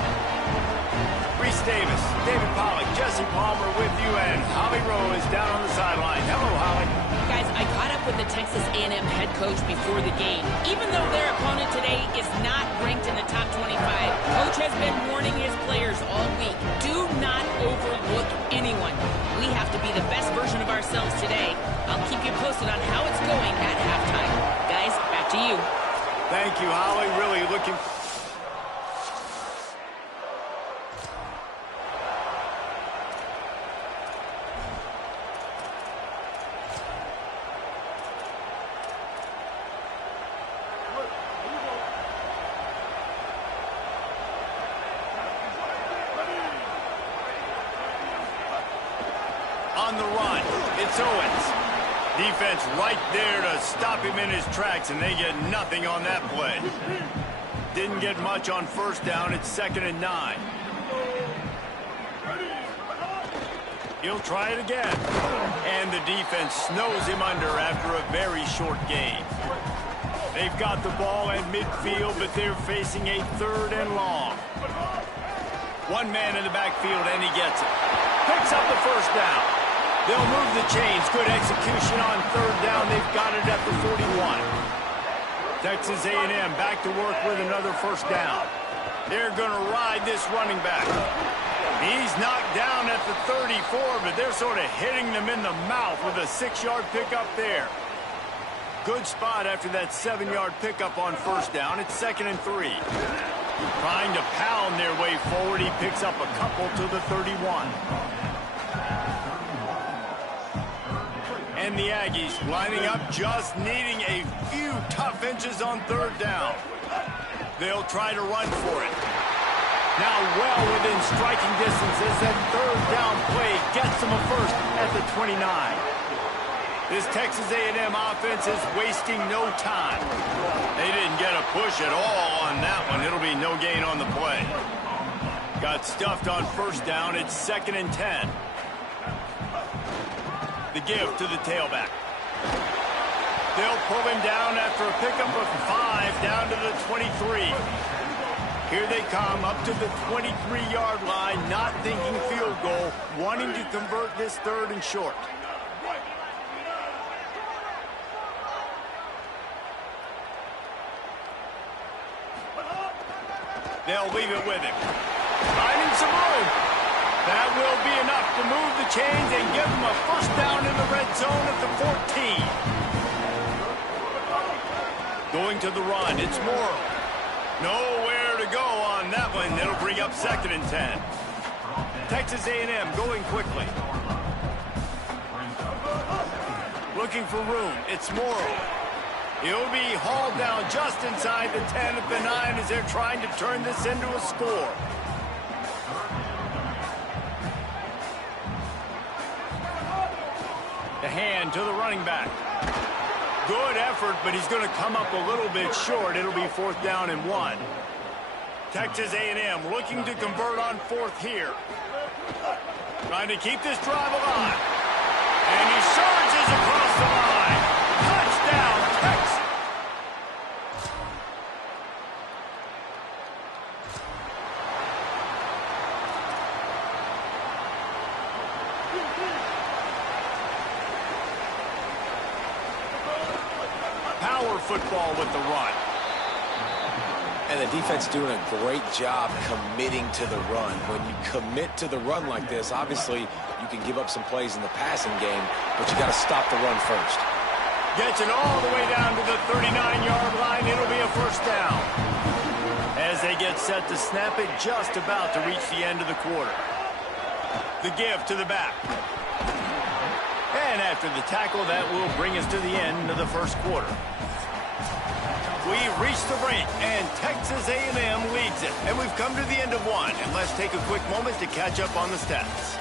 Reese Davis, David Pollack, Jesse Palmer with you, and Holly Rowe is down on the sideline. Hello, Holly. Guys, I caught up with the Texas A&M head coach before the game. Even though their opponent today is not ranked in the top 25, Coach has been warning his players all week. Do not overlook anyone. We have to be the best version of ourselves today. I'll keep you posted on how it's going at halftime. Guys, back to you. Thank you, Holly. Really looking... On the run, it's Owens. Defense right there to stop him in his tracks, and they get nothing on that play. Didn't get much on first down. It's 2nd and 9. He'll try it again. And the defense snows him under after a very short gain. They've got the ball at midfield, but they're facing a 3rd and long. One man in the backfield, and he gets it. Picks up the first down. They'll move the chains. Good execution on 3rd down. They've got it at the 41. Texas A&M back to work with another first down. They're going to ride this running back. He's knocked down at the 34, but they're sort of hitting them in the mouth with a 6-yard pickup there. Good spot after that 7-yard pickup on first down. It's 2nd and 3. Trying to pound their way forward. He picks up a couple to the 31. And the Aggies lining up, just needing a few tough inches on 3rd down. They'll try to run for it. Now well within striking distance as that 3rd down play gets them a first at the 29. This Texas A&M offense is wasting no time. They didn't get a push at all on that one. It'll be no gain on the play. Got stuffed on first down. It's 2nd and 10. The give to the tailback. They'll pull him down after a pickup of 5 down to the 23. Here they come up to the 23-yard line, not thinking field goal, wanting to convert this 3rd and short. They'll leave it with him. Finding some room. That will be enough to move the chains and give them a first down in the red zone at the 14. Going to the run, it's Morrow. Nowhere to go on that one. It'll bring up 2nd and 10. Texas A&M going quickly. Looking for room, it's Morrow. He'll be hauled down just inside the 10 at the 9 as they're trying to turn this into a score. The hand to the running back. Good effort, but he's going to come up a little bit short. It'll be 4th down and 1. Texas A&M looking to convert on 4th here. Trying to keep this drive alive. And he surges across the line. Touchdown, Texas. Power football with the run. And the defense doing a great job committing to the run. When you commit to the run like this, obviously you can give up some plays in the passing game, but you got to stop the run first. Gets it all the way down to the 39-yard line. It'll be a first down. As they get set to snap it, just about to reach the end of the quarter. The give to the back. And after the tackle, that will bring us to the end of the first quarter. We've reached the break, and Texas A&M leads it. And we've come to the end of one. And let's take a quick moment to catch up on the stats.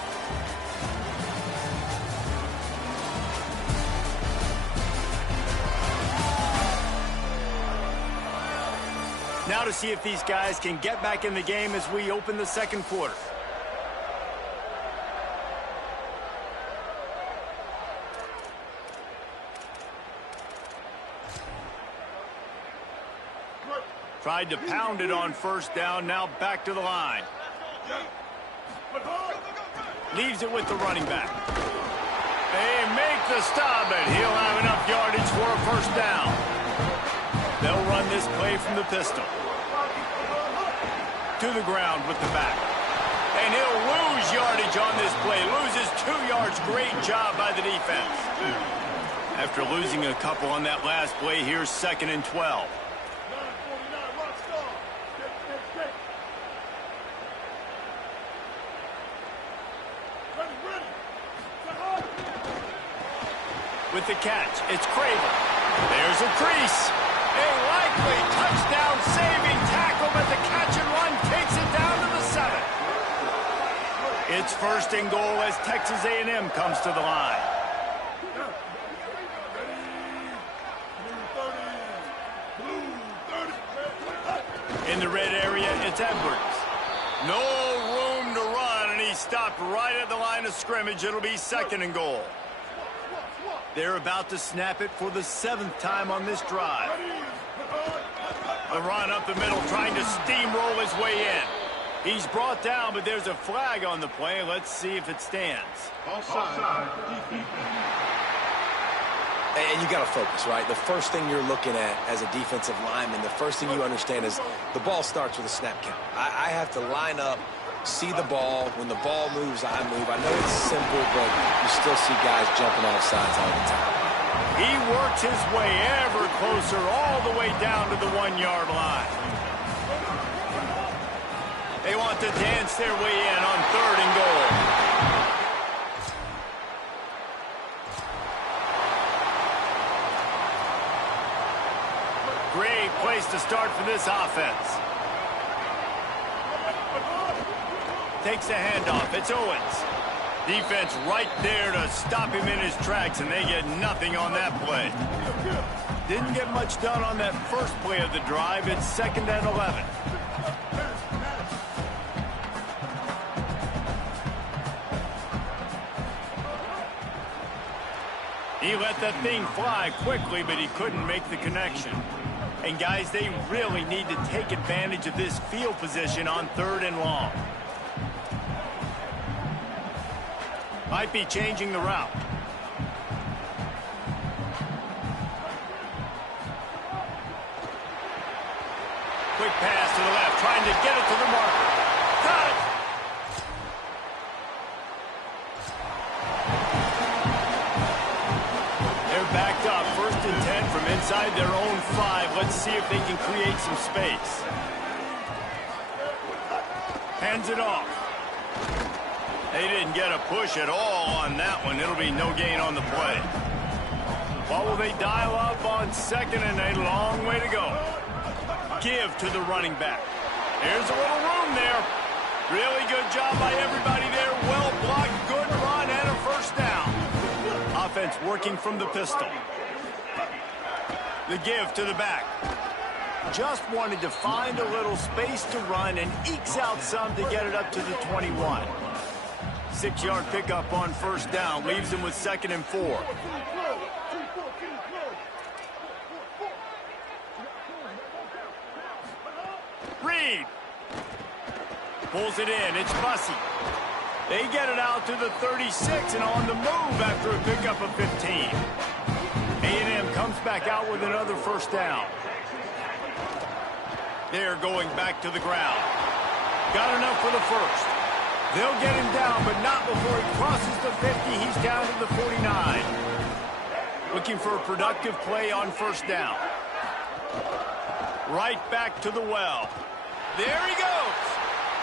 Now to see if these guys can get back in the game as we open the second quarter. Tried to pound it on first down, now back to the line. Leaves it with the running back. They make the stop, and he'll have enough yardage for a first down. They'll run this play from the pistol. To the ground with the back. And he'll lose yardage on this play. Loses 2 yards. Great job by the defense. After losing a couple on that last play, here's 2nd and 12. With the catch, it's Craven. There's a crease. A likely touchdown-saving tackle, but the catch and run takes it down to the 7. It's 1st and goal as Texas A&M comes to the line. In the red area, it's Edwards. No room to run, and he stopped right at the line of scrimmage. It'll be 2nd and goal. They're about to snap it for the 7th time on this drive. The run up the middle, trying to steamroll his way in. He's brought down, but there's a flag on the play. Let's see if it stands. And you got to focus, right? The first thing you're looking at as a defensive lineman, the first thing you understand is the ball starts with a snap count. I have to line up, see the ball. When the ball moves, I move. I know it's simple, but you still see guys jumping off sides all the time. He works his way ever closer, all the way down to the 1-yard line. They want to dance their way in on 3rd and goal. Great place to start for this offense. Takes a handoff. It's Owens. Defense right there to stop him in his tracks, and they get nothing on that play. Didn't get much done on that first play of the drive. It's 2nd and 11. He let that thing fly quickly, but he couldn't make the connection. And guys, they really need to take advantage of this field position on 3rd and long. Might be changing the route. Quick pass to the left, trying to get it to the marker. Got it! They're backed up, 1st and 10 from inside their own 5. Let's see if they can create some space. Hands it off. They didn't get a push at all on that one. It'll be no gain on the play. What will they dial up on 2nd and a long way to go? Give to the running back. There's a little room there. Really good job by everybody there. Well blocked, good run, and a first down. Offense working from the pistol. The give to the back. Just wanted to find a little space to run and ekes out some to get it up to the 21. 6-yard pickup on first down. Leaves him with 2nd and 4. Reed. Pulls it in. It's Bussey. They get it out to the 36 and on the move after a pickup of 15. A&M comes back out with another first down. They're going back to the ground. Got enough for the first. They'll get him down, but not before he crosses the 50. He's down to the 49. Looking for a productive play on first down. Right back to the well. There he goes.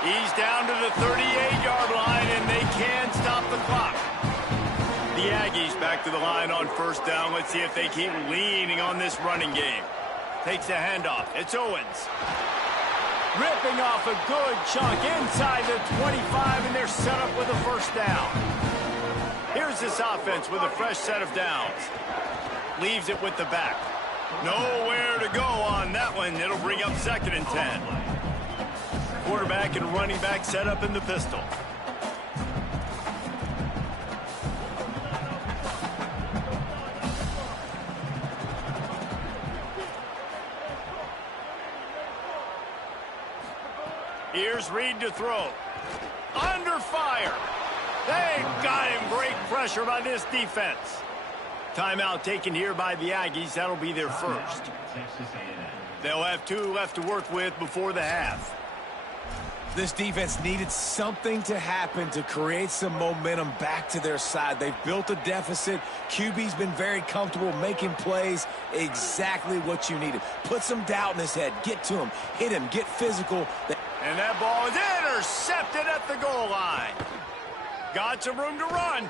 He's down to the 38-yard line, and they can stop the clock. The Aggies back to the line on first down. Let's see if they keep leaning on this running game. Takes the handoff. It's Owens. Ripping off a good chunk inside the 25, and they're set up with a first down. Here's this offense with a fresh set of downs. Leaves it with the back. Nowhere to go on that one. and it'll bring up 2nd and 10. Quarterback and running back set up in the pistol. Here's Reed to throw. Under fire. They got him. Great pressure by this defense. Timeout taken here by the Aggies. That'll be their first. They'll have 2 left to work with before the half. This defense needed something to happen to create some momentum back to their side. They've built a deficit. QB's been very comfortable making plays. Exactly what you needed. Put some doubt in his head. Get to him. Hit him. Get physical. And that ball is intercepted at the goal line. Got some room to run.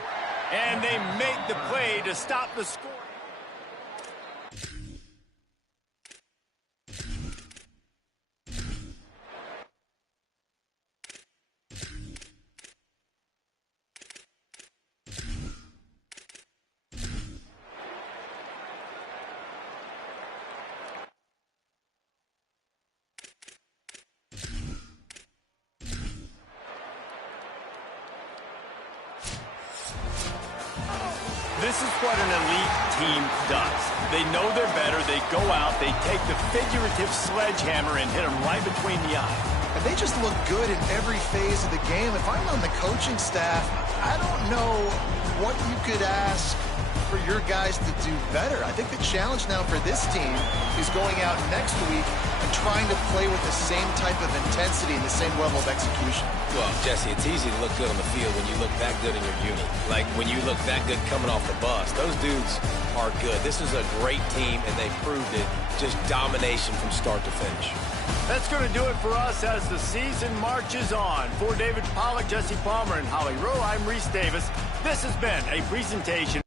And they make the play to stop the score. This is what an elite team does. They know they're better. They go out. They take the figurative sledgehammer and hit them right between the eyes. And they just look good in every phase of the game. If I'm on the coaching staff, I don't know what you could ask for your guys to do better. I think the challenge now for this team is going out next week and trying to play with the same type of intensity and the same level of execution. Well, Jesse, it's easy to look good on the field when you look that good in your unit. Like when you look that good coming off the bus. Those dudes are good. This is a great team, and they proved it. Just domination from start to finish. That's going to do it for us as the season marches on. For David Pollack, Jesse Palmer, and Holly Rowe, I'm Reese Davis. This has been a presentation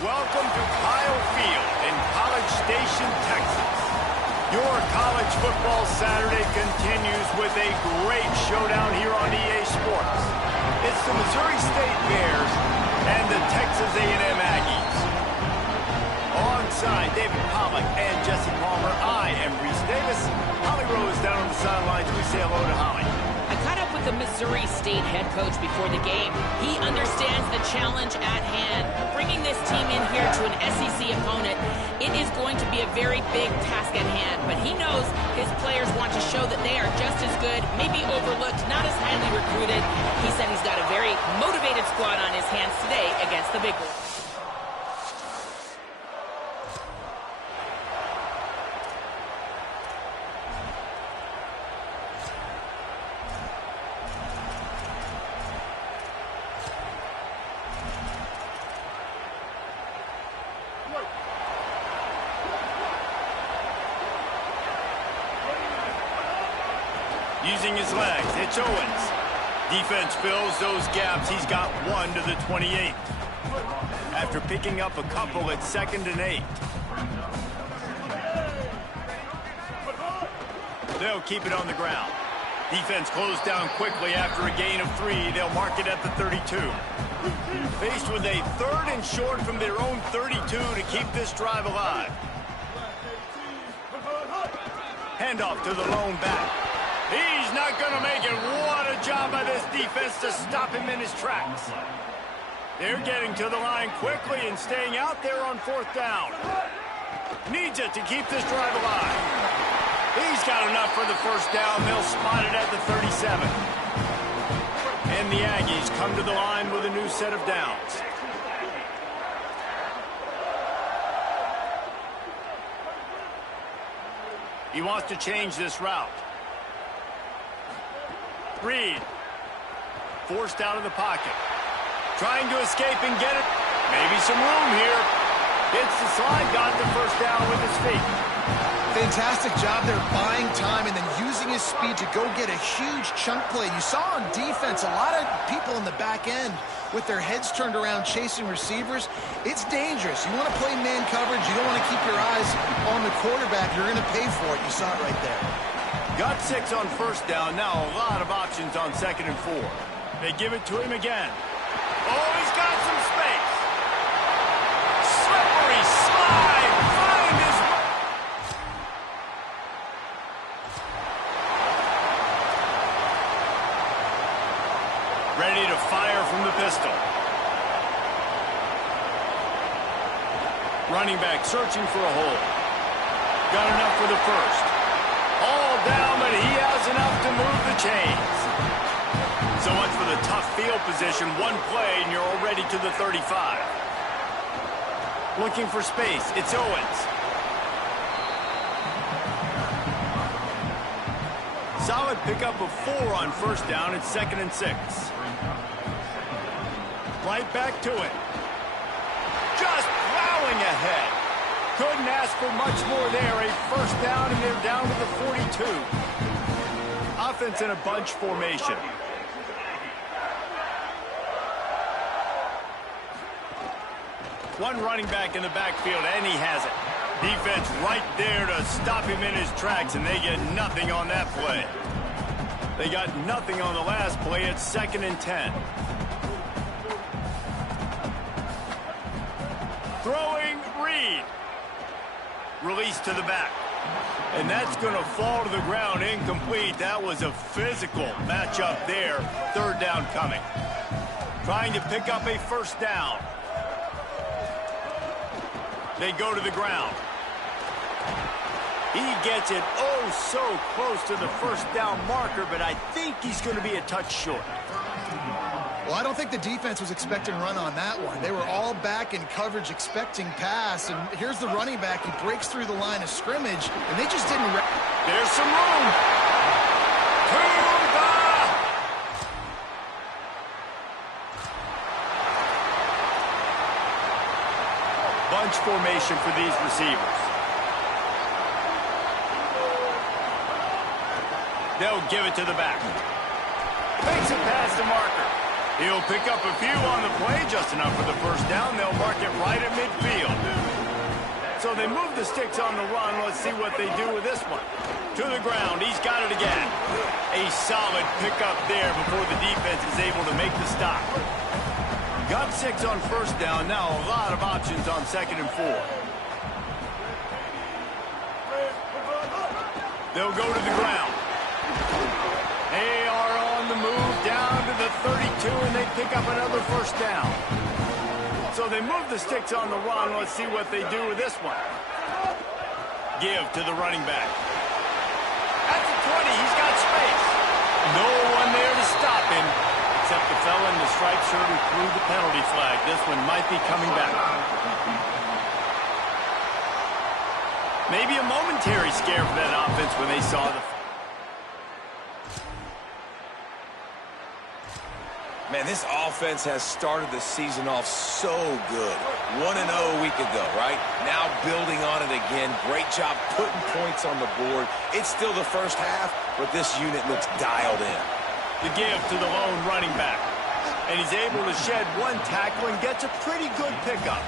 Welcome to Kyle Field in College Station, Texas. Your college football Saturday continues with a great showdown here on EA Sports. It's the Missouri State Bears and the Texas A&M Aggies. Alongside David Pollack and Jesse Palmer, I am Reese Davis. Holly Rose down on the sidelines. We say hello to Holly. I caught up with the Missouri State head coach before the game. He understands the challenge at hand. Bringing this team in here to an SEC opponent, it is going to be a very big task at hand. But he knows his players want to show that they are just as good, maybe overlooked, not as highly recruited. He said he's got a very motivated squad on his hands today against the big boys. Using his legs, it's Owens. Defense fills those gaps. He's got one to the 28. After picking up a couple, it's 2nd and 8. They'll keep it on the ground. Defense closed down quickly after a gain of 3. They'll mark it at the 32. Faced with a 3rd and short from their own 32 to keep this drive alive. Handoff to the lone back. He's not going to make it. What a job by this defense to stop him in his tracks. They're getting to the line quickly and staying out there on 4th down. Needs it to keep this drive alive. He's got enough for the 1st down. They'll spot it at the 37. And the Aggies come to the line with a new set of downs. He wants to change this route. Reed, forced out of the pocket. Trying to escape and get it. Maybe some room here. Gets the slide, got the 1st down with his feet. Fantastic job there buying time and then using his speed to go get a huge chunk play. You saw on defense a lot of people in the back end with their heads turned around chasing receivers. It's dangerous. You want to play man coverage. You don't want to keep your eyes on the quarterback. You're going to pay for it. You saw it right there. Got 6 on 1st down. Now a lot of options on 2nd and 4. They give it to him again. Oh, he's got some space. Slippery slide. Find his way. Ready to fire from the pistol. Running back searching for a hole. Got enough for the 1st. All down, but he has enough to move the chains. So much for the tough field position. One play, and you're already to the 35. Looking for space. It's Owens. Solid pickup of 4 on 1st down. It's 2nd and 6. Right back to it. Just plowing ahead. Couldn't ask for much more there. A 1st down, and they're down to the 42. Offense in a bunch formation. One running back in the backfield, and he has it. Defense right there to stop him in his tracks, and they get nothing on that play. They got nothing on the last play. It's 2nd and 10. Throwing Reed. Release to the back. And that's going to fall to the ground incomplete. That was a physical matchup there. 3rd down coming. Trying to pick up a 1st down. They go to the ground. He gets it oh so close to the 1st down marker, but I think he's going to be a touch short. Well, I don't think the defense was expecting run on that one. They were all back in coverage expecting pass, and here's the running back. He breaks through the line of scrimmage, and they just didn't... There's some room. To the... Bunch formation for these receivers. They'll give it to the back. Makes it past the marker. He'll pick up a few on the play, just enough for the first down. They'll mark it right at midfield. So they move the sticks on the run. Let's see what they do with this one. To the ground. He's got it again. A solid pickup there before the defense is able to make the stop. Got 6 on first down. Now a lot of options on 2nd and 4. They'll go to the ground. They are on the move down to the 32, and they pick up another first down. So they move the sticks on the run. Let's see what they do with this one. Give to the running back. At the 20, he's got space. No one there to stop him, except the fella in the striped shirt who threw the penalty flag. This one might be coming back. Maybe a momentary scare for that offense when they saw the... Man, this offense has started the season off so good. 1-0 a week ago, right? Now building on it again. Great job putting points on the board. It's still the first half, but this unit looks dialed in. The give to the lone running back. And he's able to shed one tackle and gets a pretty good pickup.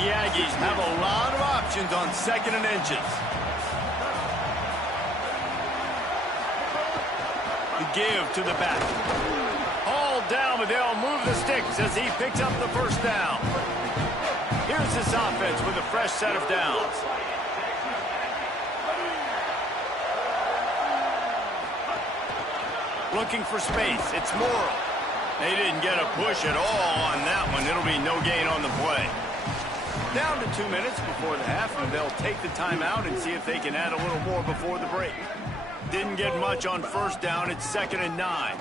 The Aggies have a lot of options on 2nd and inches. The give to the back. All down, but they'll move the sticks as he picks up the first down. Here's this offense with a fresh set of downs. Looking for space. It's Morrill. They didn't get a push at all on that one. It'll be no gain on the play. Down to 2 minutes before the half, and they'll take the timeout and see if they can add a little more before the break. Didn't get much on first down. It's 2nd and 9.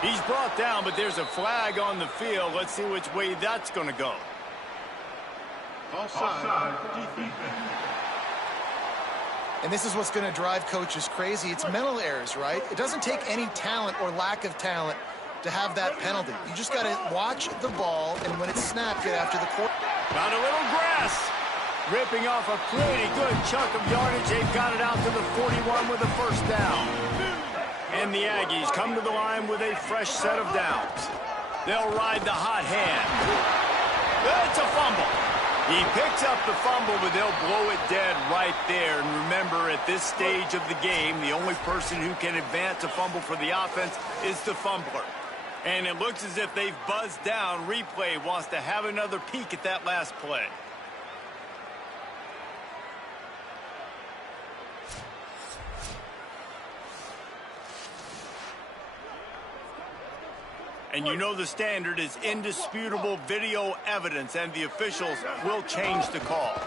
He's brought down, but there's a flag on the field. Let's see which way that's going to go. Offside. Defense. And this is what's going to drive coaches crazy. It's mental errors, right? It doesn't take any talent or lack of talent to have that penalty. You just got to watch the ball, and when it's snapped, get after the court. Got a little grass. Ripping off a pretty good chunk of yardage. They've got it out to the 41 with a first down. And the Aggies come to the line with a fresh set of downs. They'll ride the hot hand. It's a fumble. He picks up the fumble, but they'll blow it dead right there. And remember, at this stage of the game, the only person who can advance a fumble for the offense is the fumbler. And it looks as if they've buzzed down. Replay wants to have another peek at that last play. And you know the standard is indisputable video evidence, and the officials will change the call.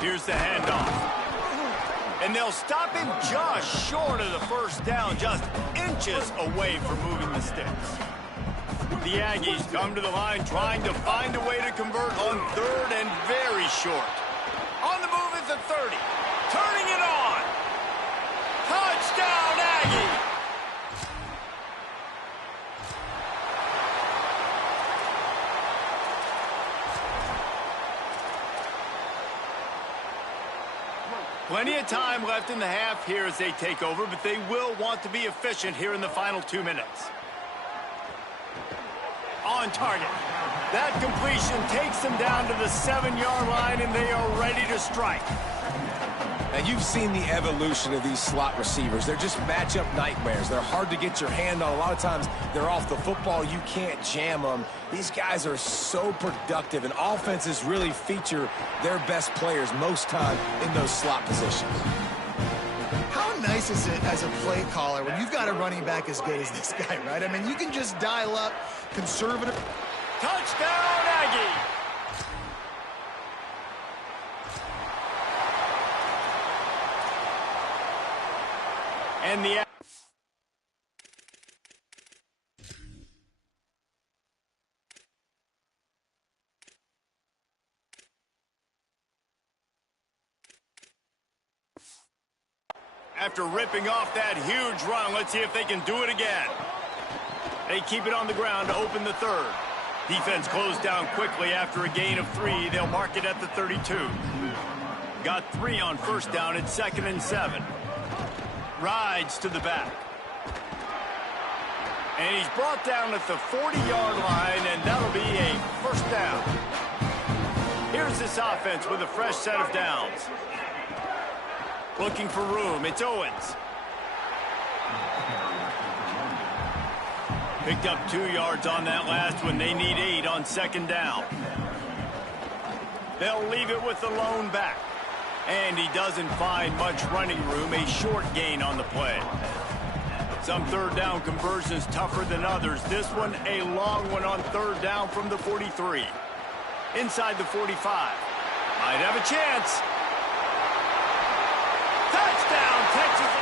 Here's the handoff. And they'll stop him just short of the first down, just inches away from moving the sticks. The Aggies come to the line trying to find a way to convert on 3rd and very short. On the move at the 30. Turning it on. Touchdown, Aggie! Plenty of time left in the half here as they take over, but they will want to be efficient here in the final 2 minutes. On target. That completion takes them down to the 7-yard line, and they are ready to strike. Now, you've seen the evolution of these slot receivers. They're just matchup nightmares. They're hard to get your hand on. A lot of times, they're off the football. You can't jam them. These guys are so productive, and offenses really feature their best players most time in those slot positions. How nice is it as a play caller when you've got a running back as good as this guy, right? I mean, you can just dial up conservative. Touchdown, Aggie! And the after ripping off that huge run, let's see if they can do it again. They keep it on the ground to open the 3rd. Defense closed down quickly after a gain of 3. They'll mark it at the 32. Got 3 on first down at 2nd and 7. Rides to the back. And he's brought down at the 40-yard line, and that'll be a first down. Here's this offense with a fresh set of downs. Looking for room. It's Owens. Picked up 2 yards on that last one. They need 8 on second down. They'll leave it with the lone back. And he doesn't find much running room. A short gain on the play. Some third down conversions tougher than others. This one a long one on third down from the 43. Inside the 45. Might have a chance. Touchdown, Texas.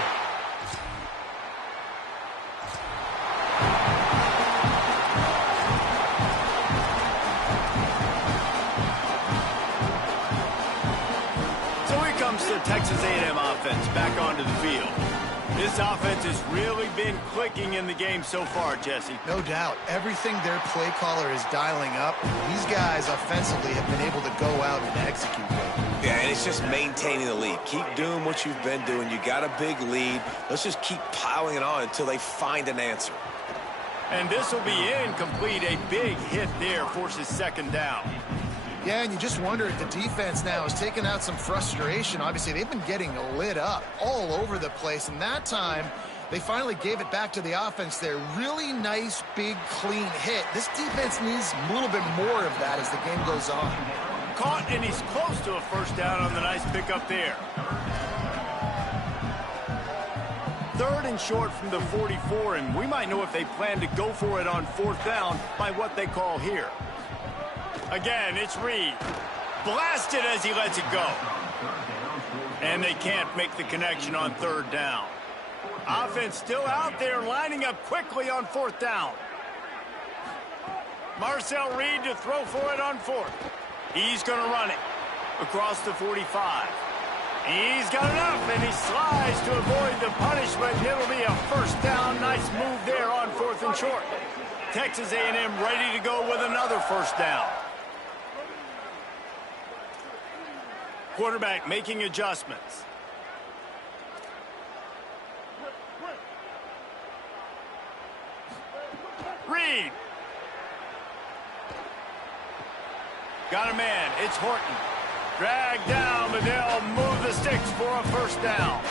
So here comes the Texas A&M offense back onto the field. This offense has really been clicking in the game so far, Jesse. No doubt. Everything their play caller is dialing up, these guys offensively have been able to go out and execute. Yeah, and it's just maintaining the lead. Keep doing what you've been doing. You got a big lead. Let's just keep piling it on until they find an answer. And this will be incomplete. A big hit there forces second down. Yeah, and you just wonder if the defense now has taken out some frustration. Obviously, they've been getting lit up all over the place, and that time they finally gave it back to the offense there. Really nice, big, clean hit. This defense needs a little bit more of that as the game goes on. Caught, and he's close to a first down on the nice pickup there. Third and short from the 44, and we might know if they plan to go for it on fourth down by what they call here. Again, it's Reed. Blasted as he lets it go. And they can't make the connection on third down. Offense still out there lining up quickly on fourth down. Marcel Reed to throw for it on fourth. He's going to run it across the 45. He's got enough, and he slides to avoid the punishment. It'll be a first down. Nice move there on fourth and short. Texas A&M ready to go with another first down. Quarterback making adjustments. Reed. Got a man. It's Horton. Dragged down, but they'll move the sticks for a first down.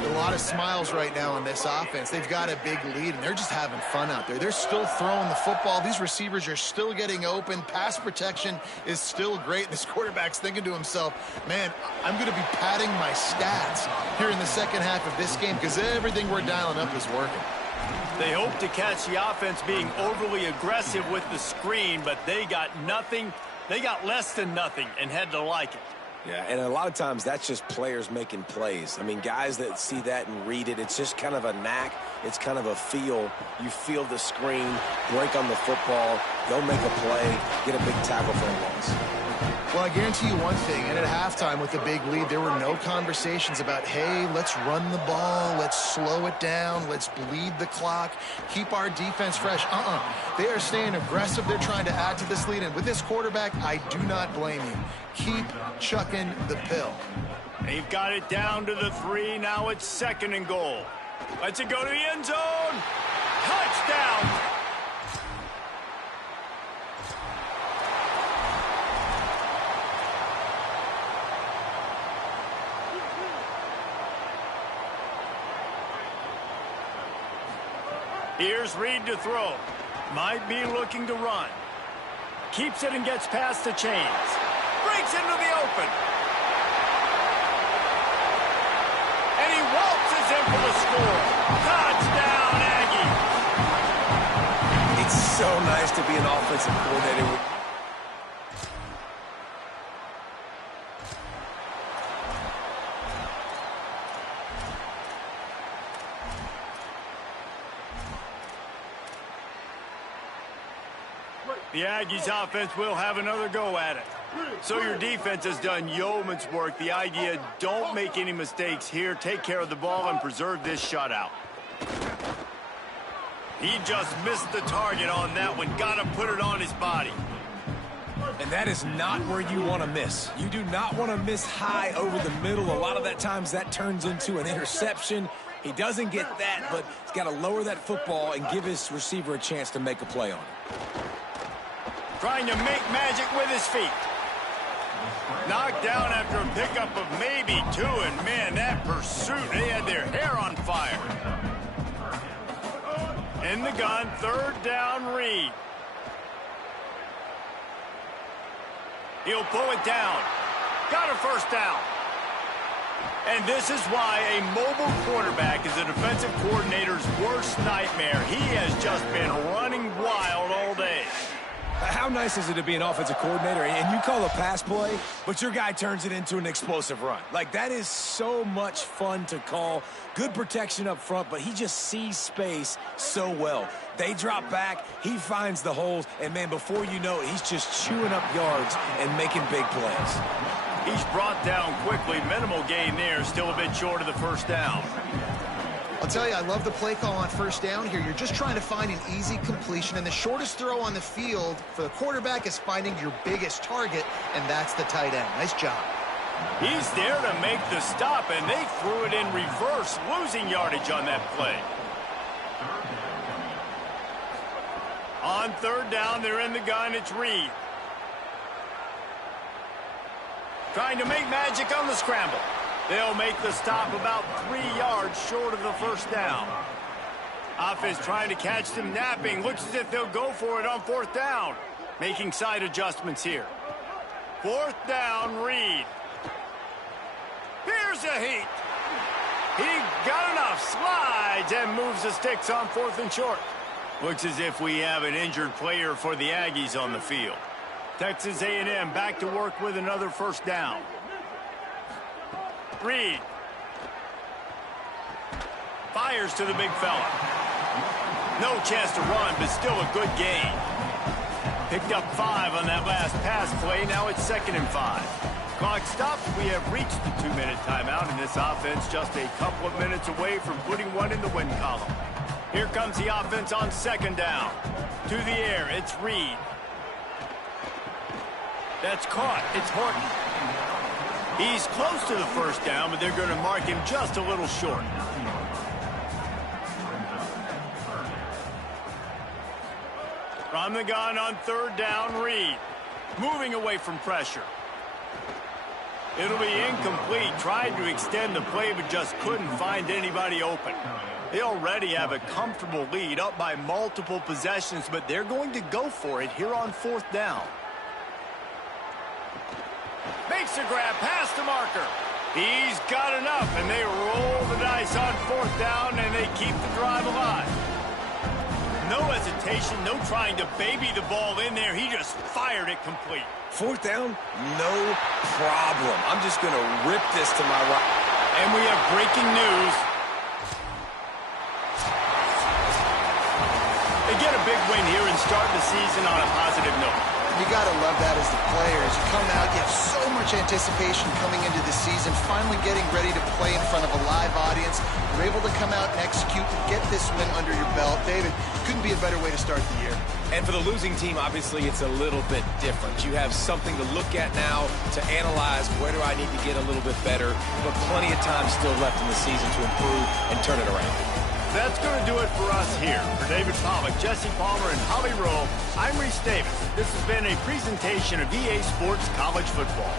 A lot of smiles right now on this offense. They've got a big lead, and they're just having fun out there. They're still throwing the football. These receivers are still getting open. Pass protection is still great. This quarterback's thinking to himself, man, I'm going to be padding my stats here in the second half of this game because everything we're dialing up is working. They hope to catch the offense being overly aggressive with the screen, but they got nothing. They got less than nothing and had to like it. Yeah, and a lot of times that's just players making plays. I mean, guys that see that and read it, it's just kind of a knack. It's kind of a feel. You feel the screen, break on the football, they'll make a play, get a big tackle for a loss. Well, I guarantee you one thing, and at halftime with the big lead, there were no conversations about, hey, let's run the ball, let's slow it down, let's bleed the clock, keep our defense fresh. They are staying aggressive. They're trying to add to this lead, and with this quarterback, I do not blame you. Keep chucking the pill. They've got it down to the 3. Now it's second and goal. Let's it go to the end zone. Touchdown. Here's Reed to throw. Might be looking to run. Keeps it and gets past the chains. Breaks into the open. And he waltzes in for the score. Touchdown, Aggie. It's so nice to be an offensive coordinator. The Aggies offense will have another go at it. So your defense has done yeoman's work. The idea, don't make any mistakes here. Take care of the ball and preserve this shutout. He just missed the target on that one. Got to put it on his body. And that is not where you want to miss. You do not want to miss high over the middle. A lot of that times that turns into an interception. He doesn't get that, but he's got to lower that football and give his receiver a chance to make a play on it. Trying to make magic with his feet. Knocked down after a pickup of maybe 2, and man, that pursuit, they had their hair on fire. In the gun, 3rd down, Reed. He'll pull it down. Got a 1st down. And this is why a mobile quarterback is a defensive coordinator's worst nightmare. He has just been running wild all day. How nice is it to be an offensive coordinator and you call a pass play, but your guy turns it into an explosive run? Like, that is so much fun to call. Good protection up front, but he just sees space so well. They drop back, he finds the holes, and, man, before you know it, he's just chewing up yards and making big plays. He's brought down quickly. Minimal gain there, still a bit short of the 1st down. I'll tell you, I love the play call on 1st down here. You're just trying to find an easy completion, and the shortest throw on the field for the quarterback is finding your biggest target, and that's the tight end. Nice job. He's there to make the stop, and they threw it in reverse, losing yardage on that play. On 3rd down, they're in the gun. It's Reed. Trying to make magic on the scramble. They'll make the stop about 3 yards short of the 1st down. Offense trying to catch them napping. Looks as if they'll go for it on 4th down. Making side adjustments here. 4th down, Reed. Here's a heat. He got enough, slides, and moves the sticks on 4th and short. Looks as if we have an injured player for the Aggies on the field. Texas A&M back to work with another 1st down. Reed. Fires to the big fella. No chance to run, but still a good gain. Picked up 5 on that last pass play. Now it's 2nd and 5. Clock stops. We have reached the 2-minute timeout, and this offense just a couple of minutes away from putting one in the win column. Here comes the offense on 2nd down. To the air, it's Reed. That's caught. It's Horton. He's close to the 1st down, but they're going to mark him just a little short. From the gun on 3rd down, Reed. Moving away from pressure. It'll be incomplete. Tried to extend the play, but just couldn't find anybody open. They already have a comfortable lead, up by multiple possessions, but they're going to go for it here on 4th down. Makes a grab past the marker. He's got enough, and they roll the dice on 4th down, and they keep the drive alive. No hesitation, no trying to baby the ball in there. He just fired it complete. 4th down, no problem. I'm just going to rip this to my right. And we have breaking news. They get a big win here and start the season on a positive note. You got to love that as the players. You come out, you have so much anticipation coming into the season, finally getting ready to play in front of a live audience. You're able to come out and execute and get this win under your belt. David, couldn't be a better way to start the year. And for the losing team, obviously, it's a little bit different. You have something to look at now to analyze where do I need to get a little bit better, but plenty of time still left in the season to improve and turn it around. That's going to do it for us here. For David Pollack, Jesse Palmer, and Holly Rowe, I'm Reese Davis. This has been a presentation of EA Sports College Football.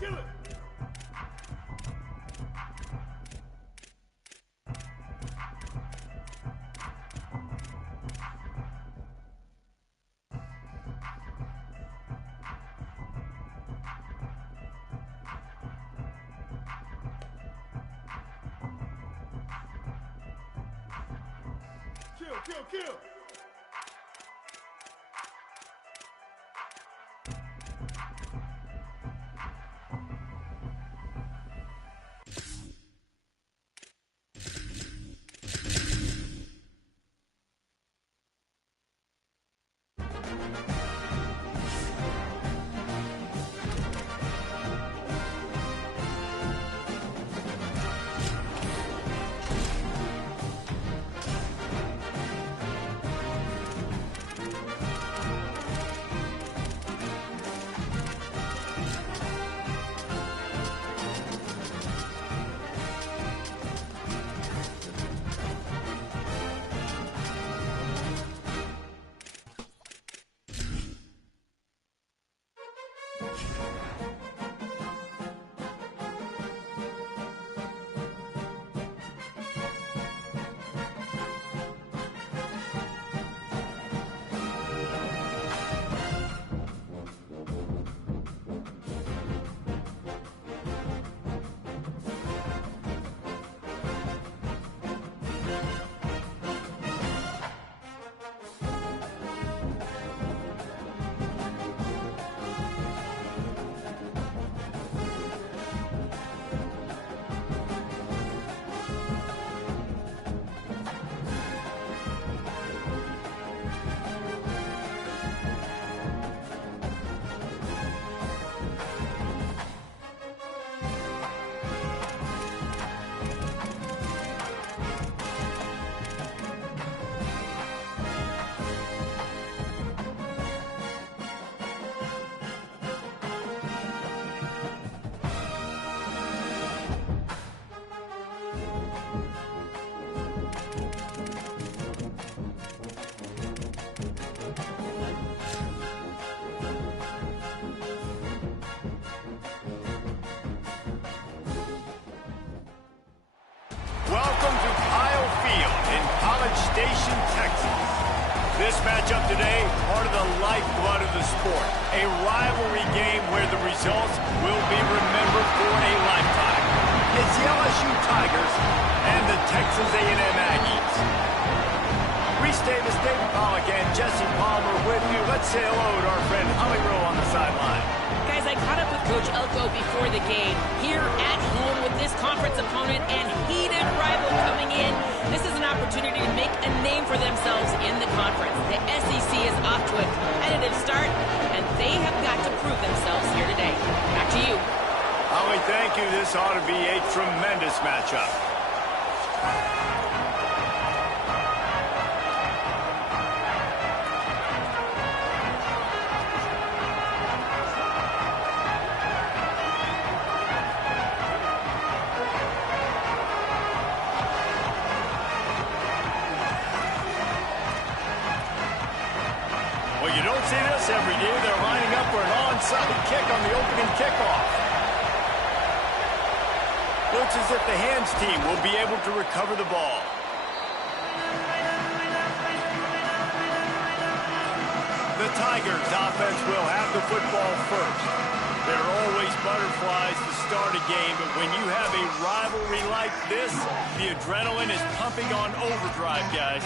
Kill. Station, Texas. This matchup today, part of the lifeblood of the sport. A rivalry game where the results will be remembered for a lifetime. It's the LSU Tigers and the Texas A&M Aggies. Reese Davis, David Pollack, and Jesse Palmer with you. Let's say hello to our friend Holly Rowe on the sideline. Guys, I caught up with Coach Elko before the game. Here at home with this conference opponent and heated rival coming in, this is an opportunity to make a name for themselves in the conference. The SEC is off to a competitive start, and they have got to prove themselves here today. Back to you. Holly, thank you. This ought to be a tremendous matchup. Well, you don't see this every day. They're lining up for an onside kick on the opening kickoff. Looks as if the hands team will be able to recover the ball. The Tigers offense will have the football first. There are always butterflies to start a game, but when you have a rivalry like this, the adrenaline is pumping on overdrive, guys.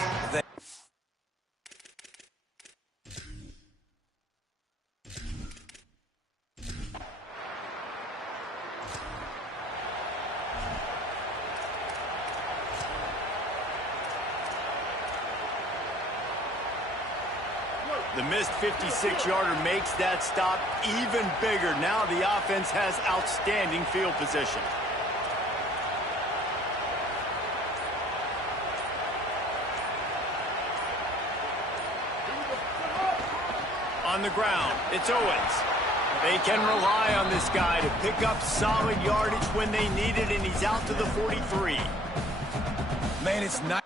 The missed 56-yarder makes that stop even bigger. Now the offense has outstanding field position. On the ground, it's Owens. They can rely on this guy to pick up solid yardage when they need it, and he's out to the 43. Man, it's not.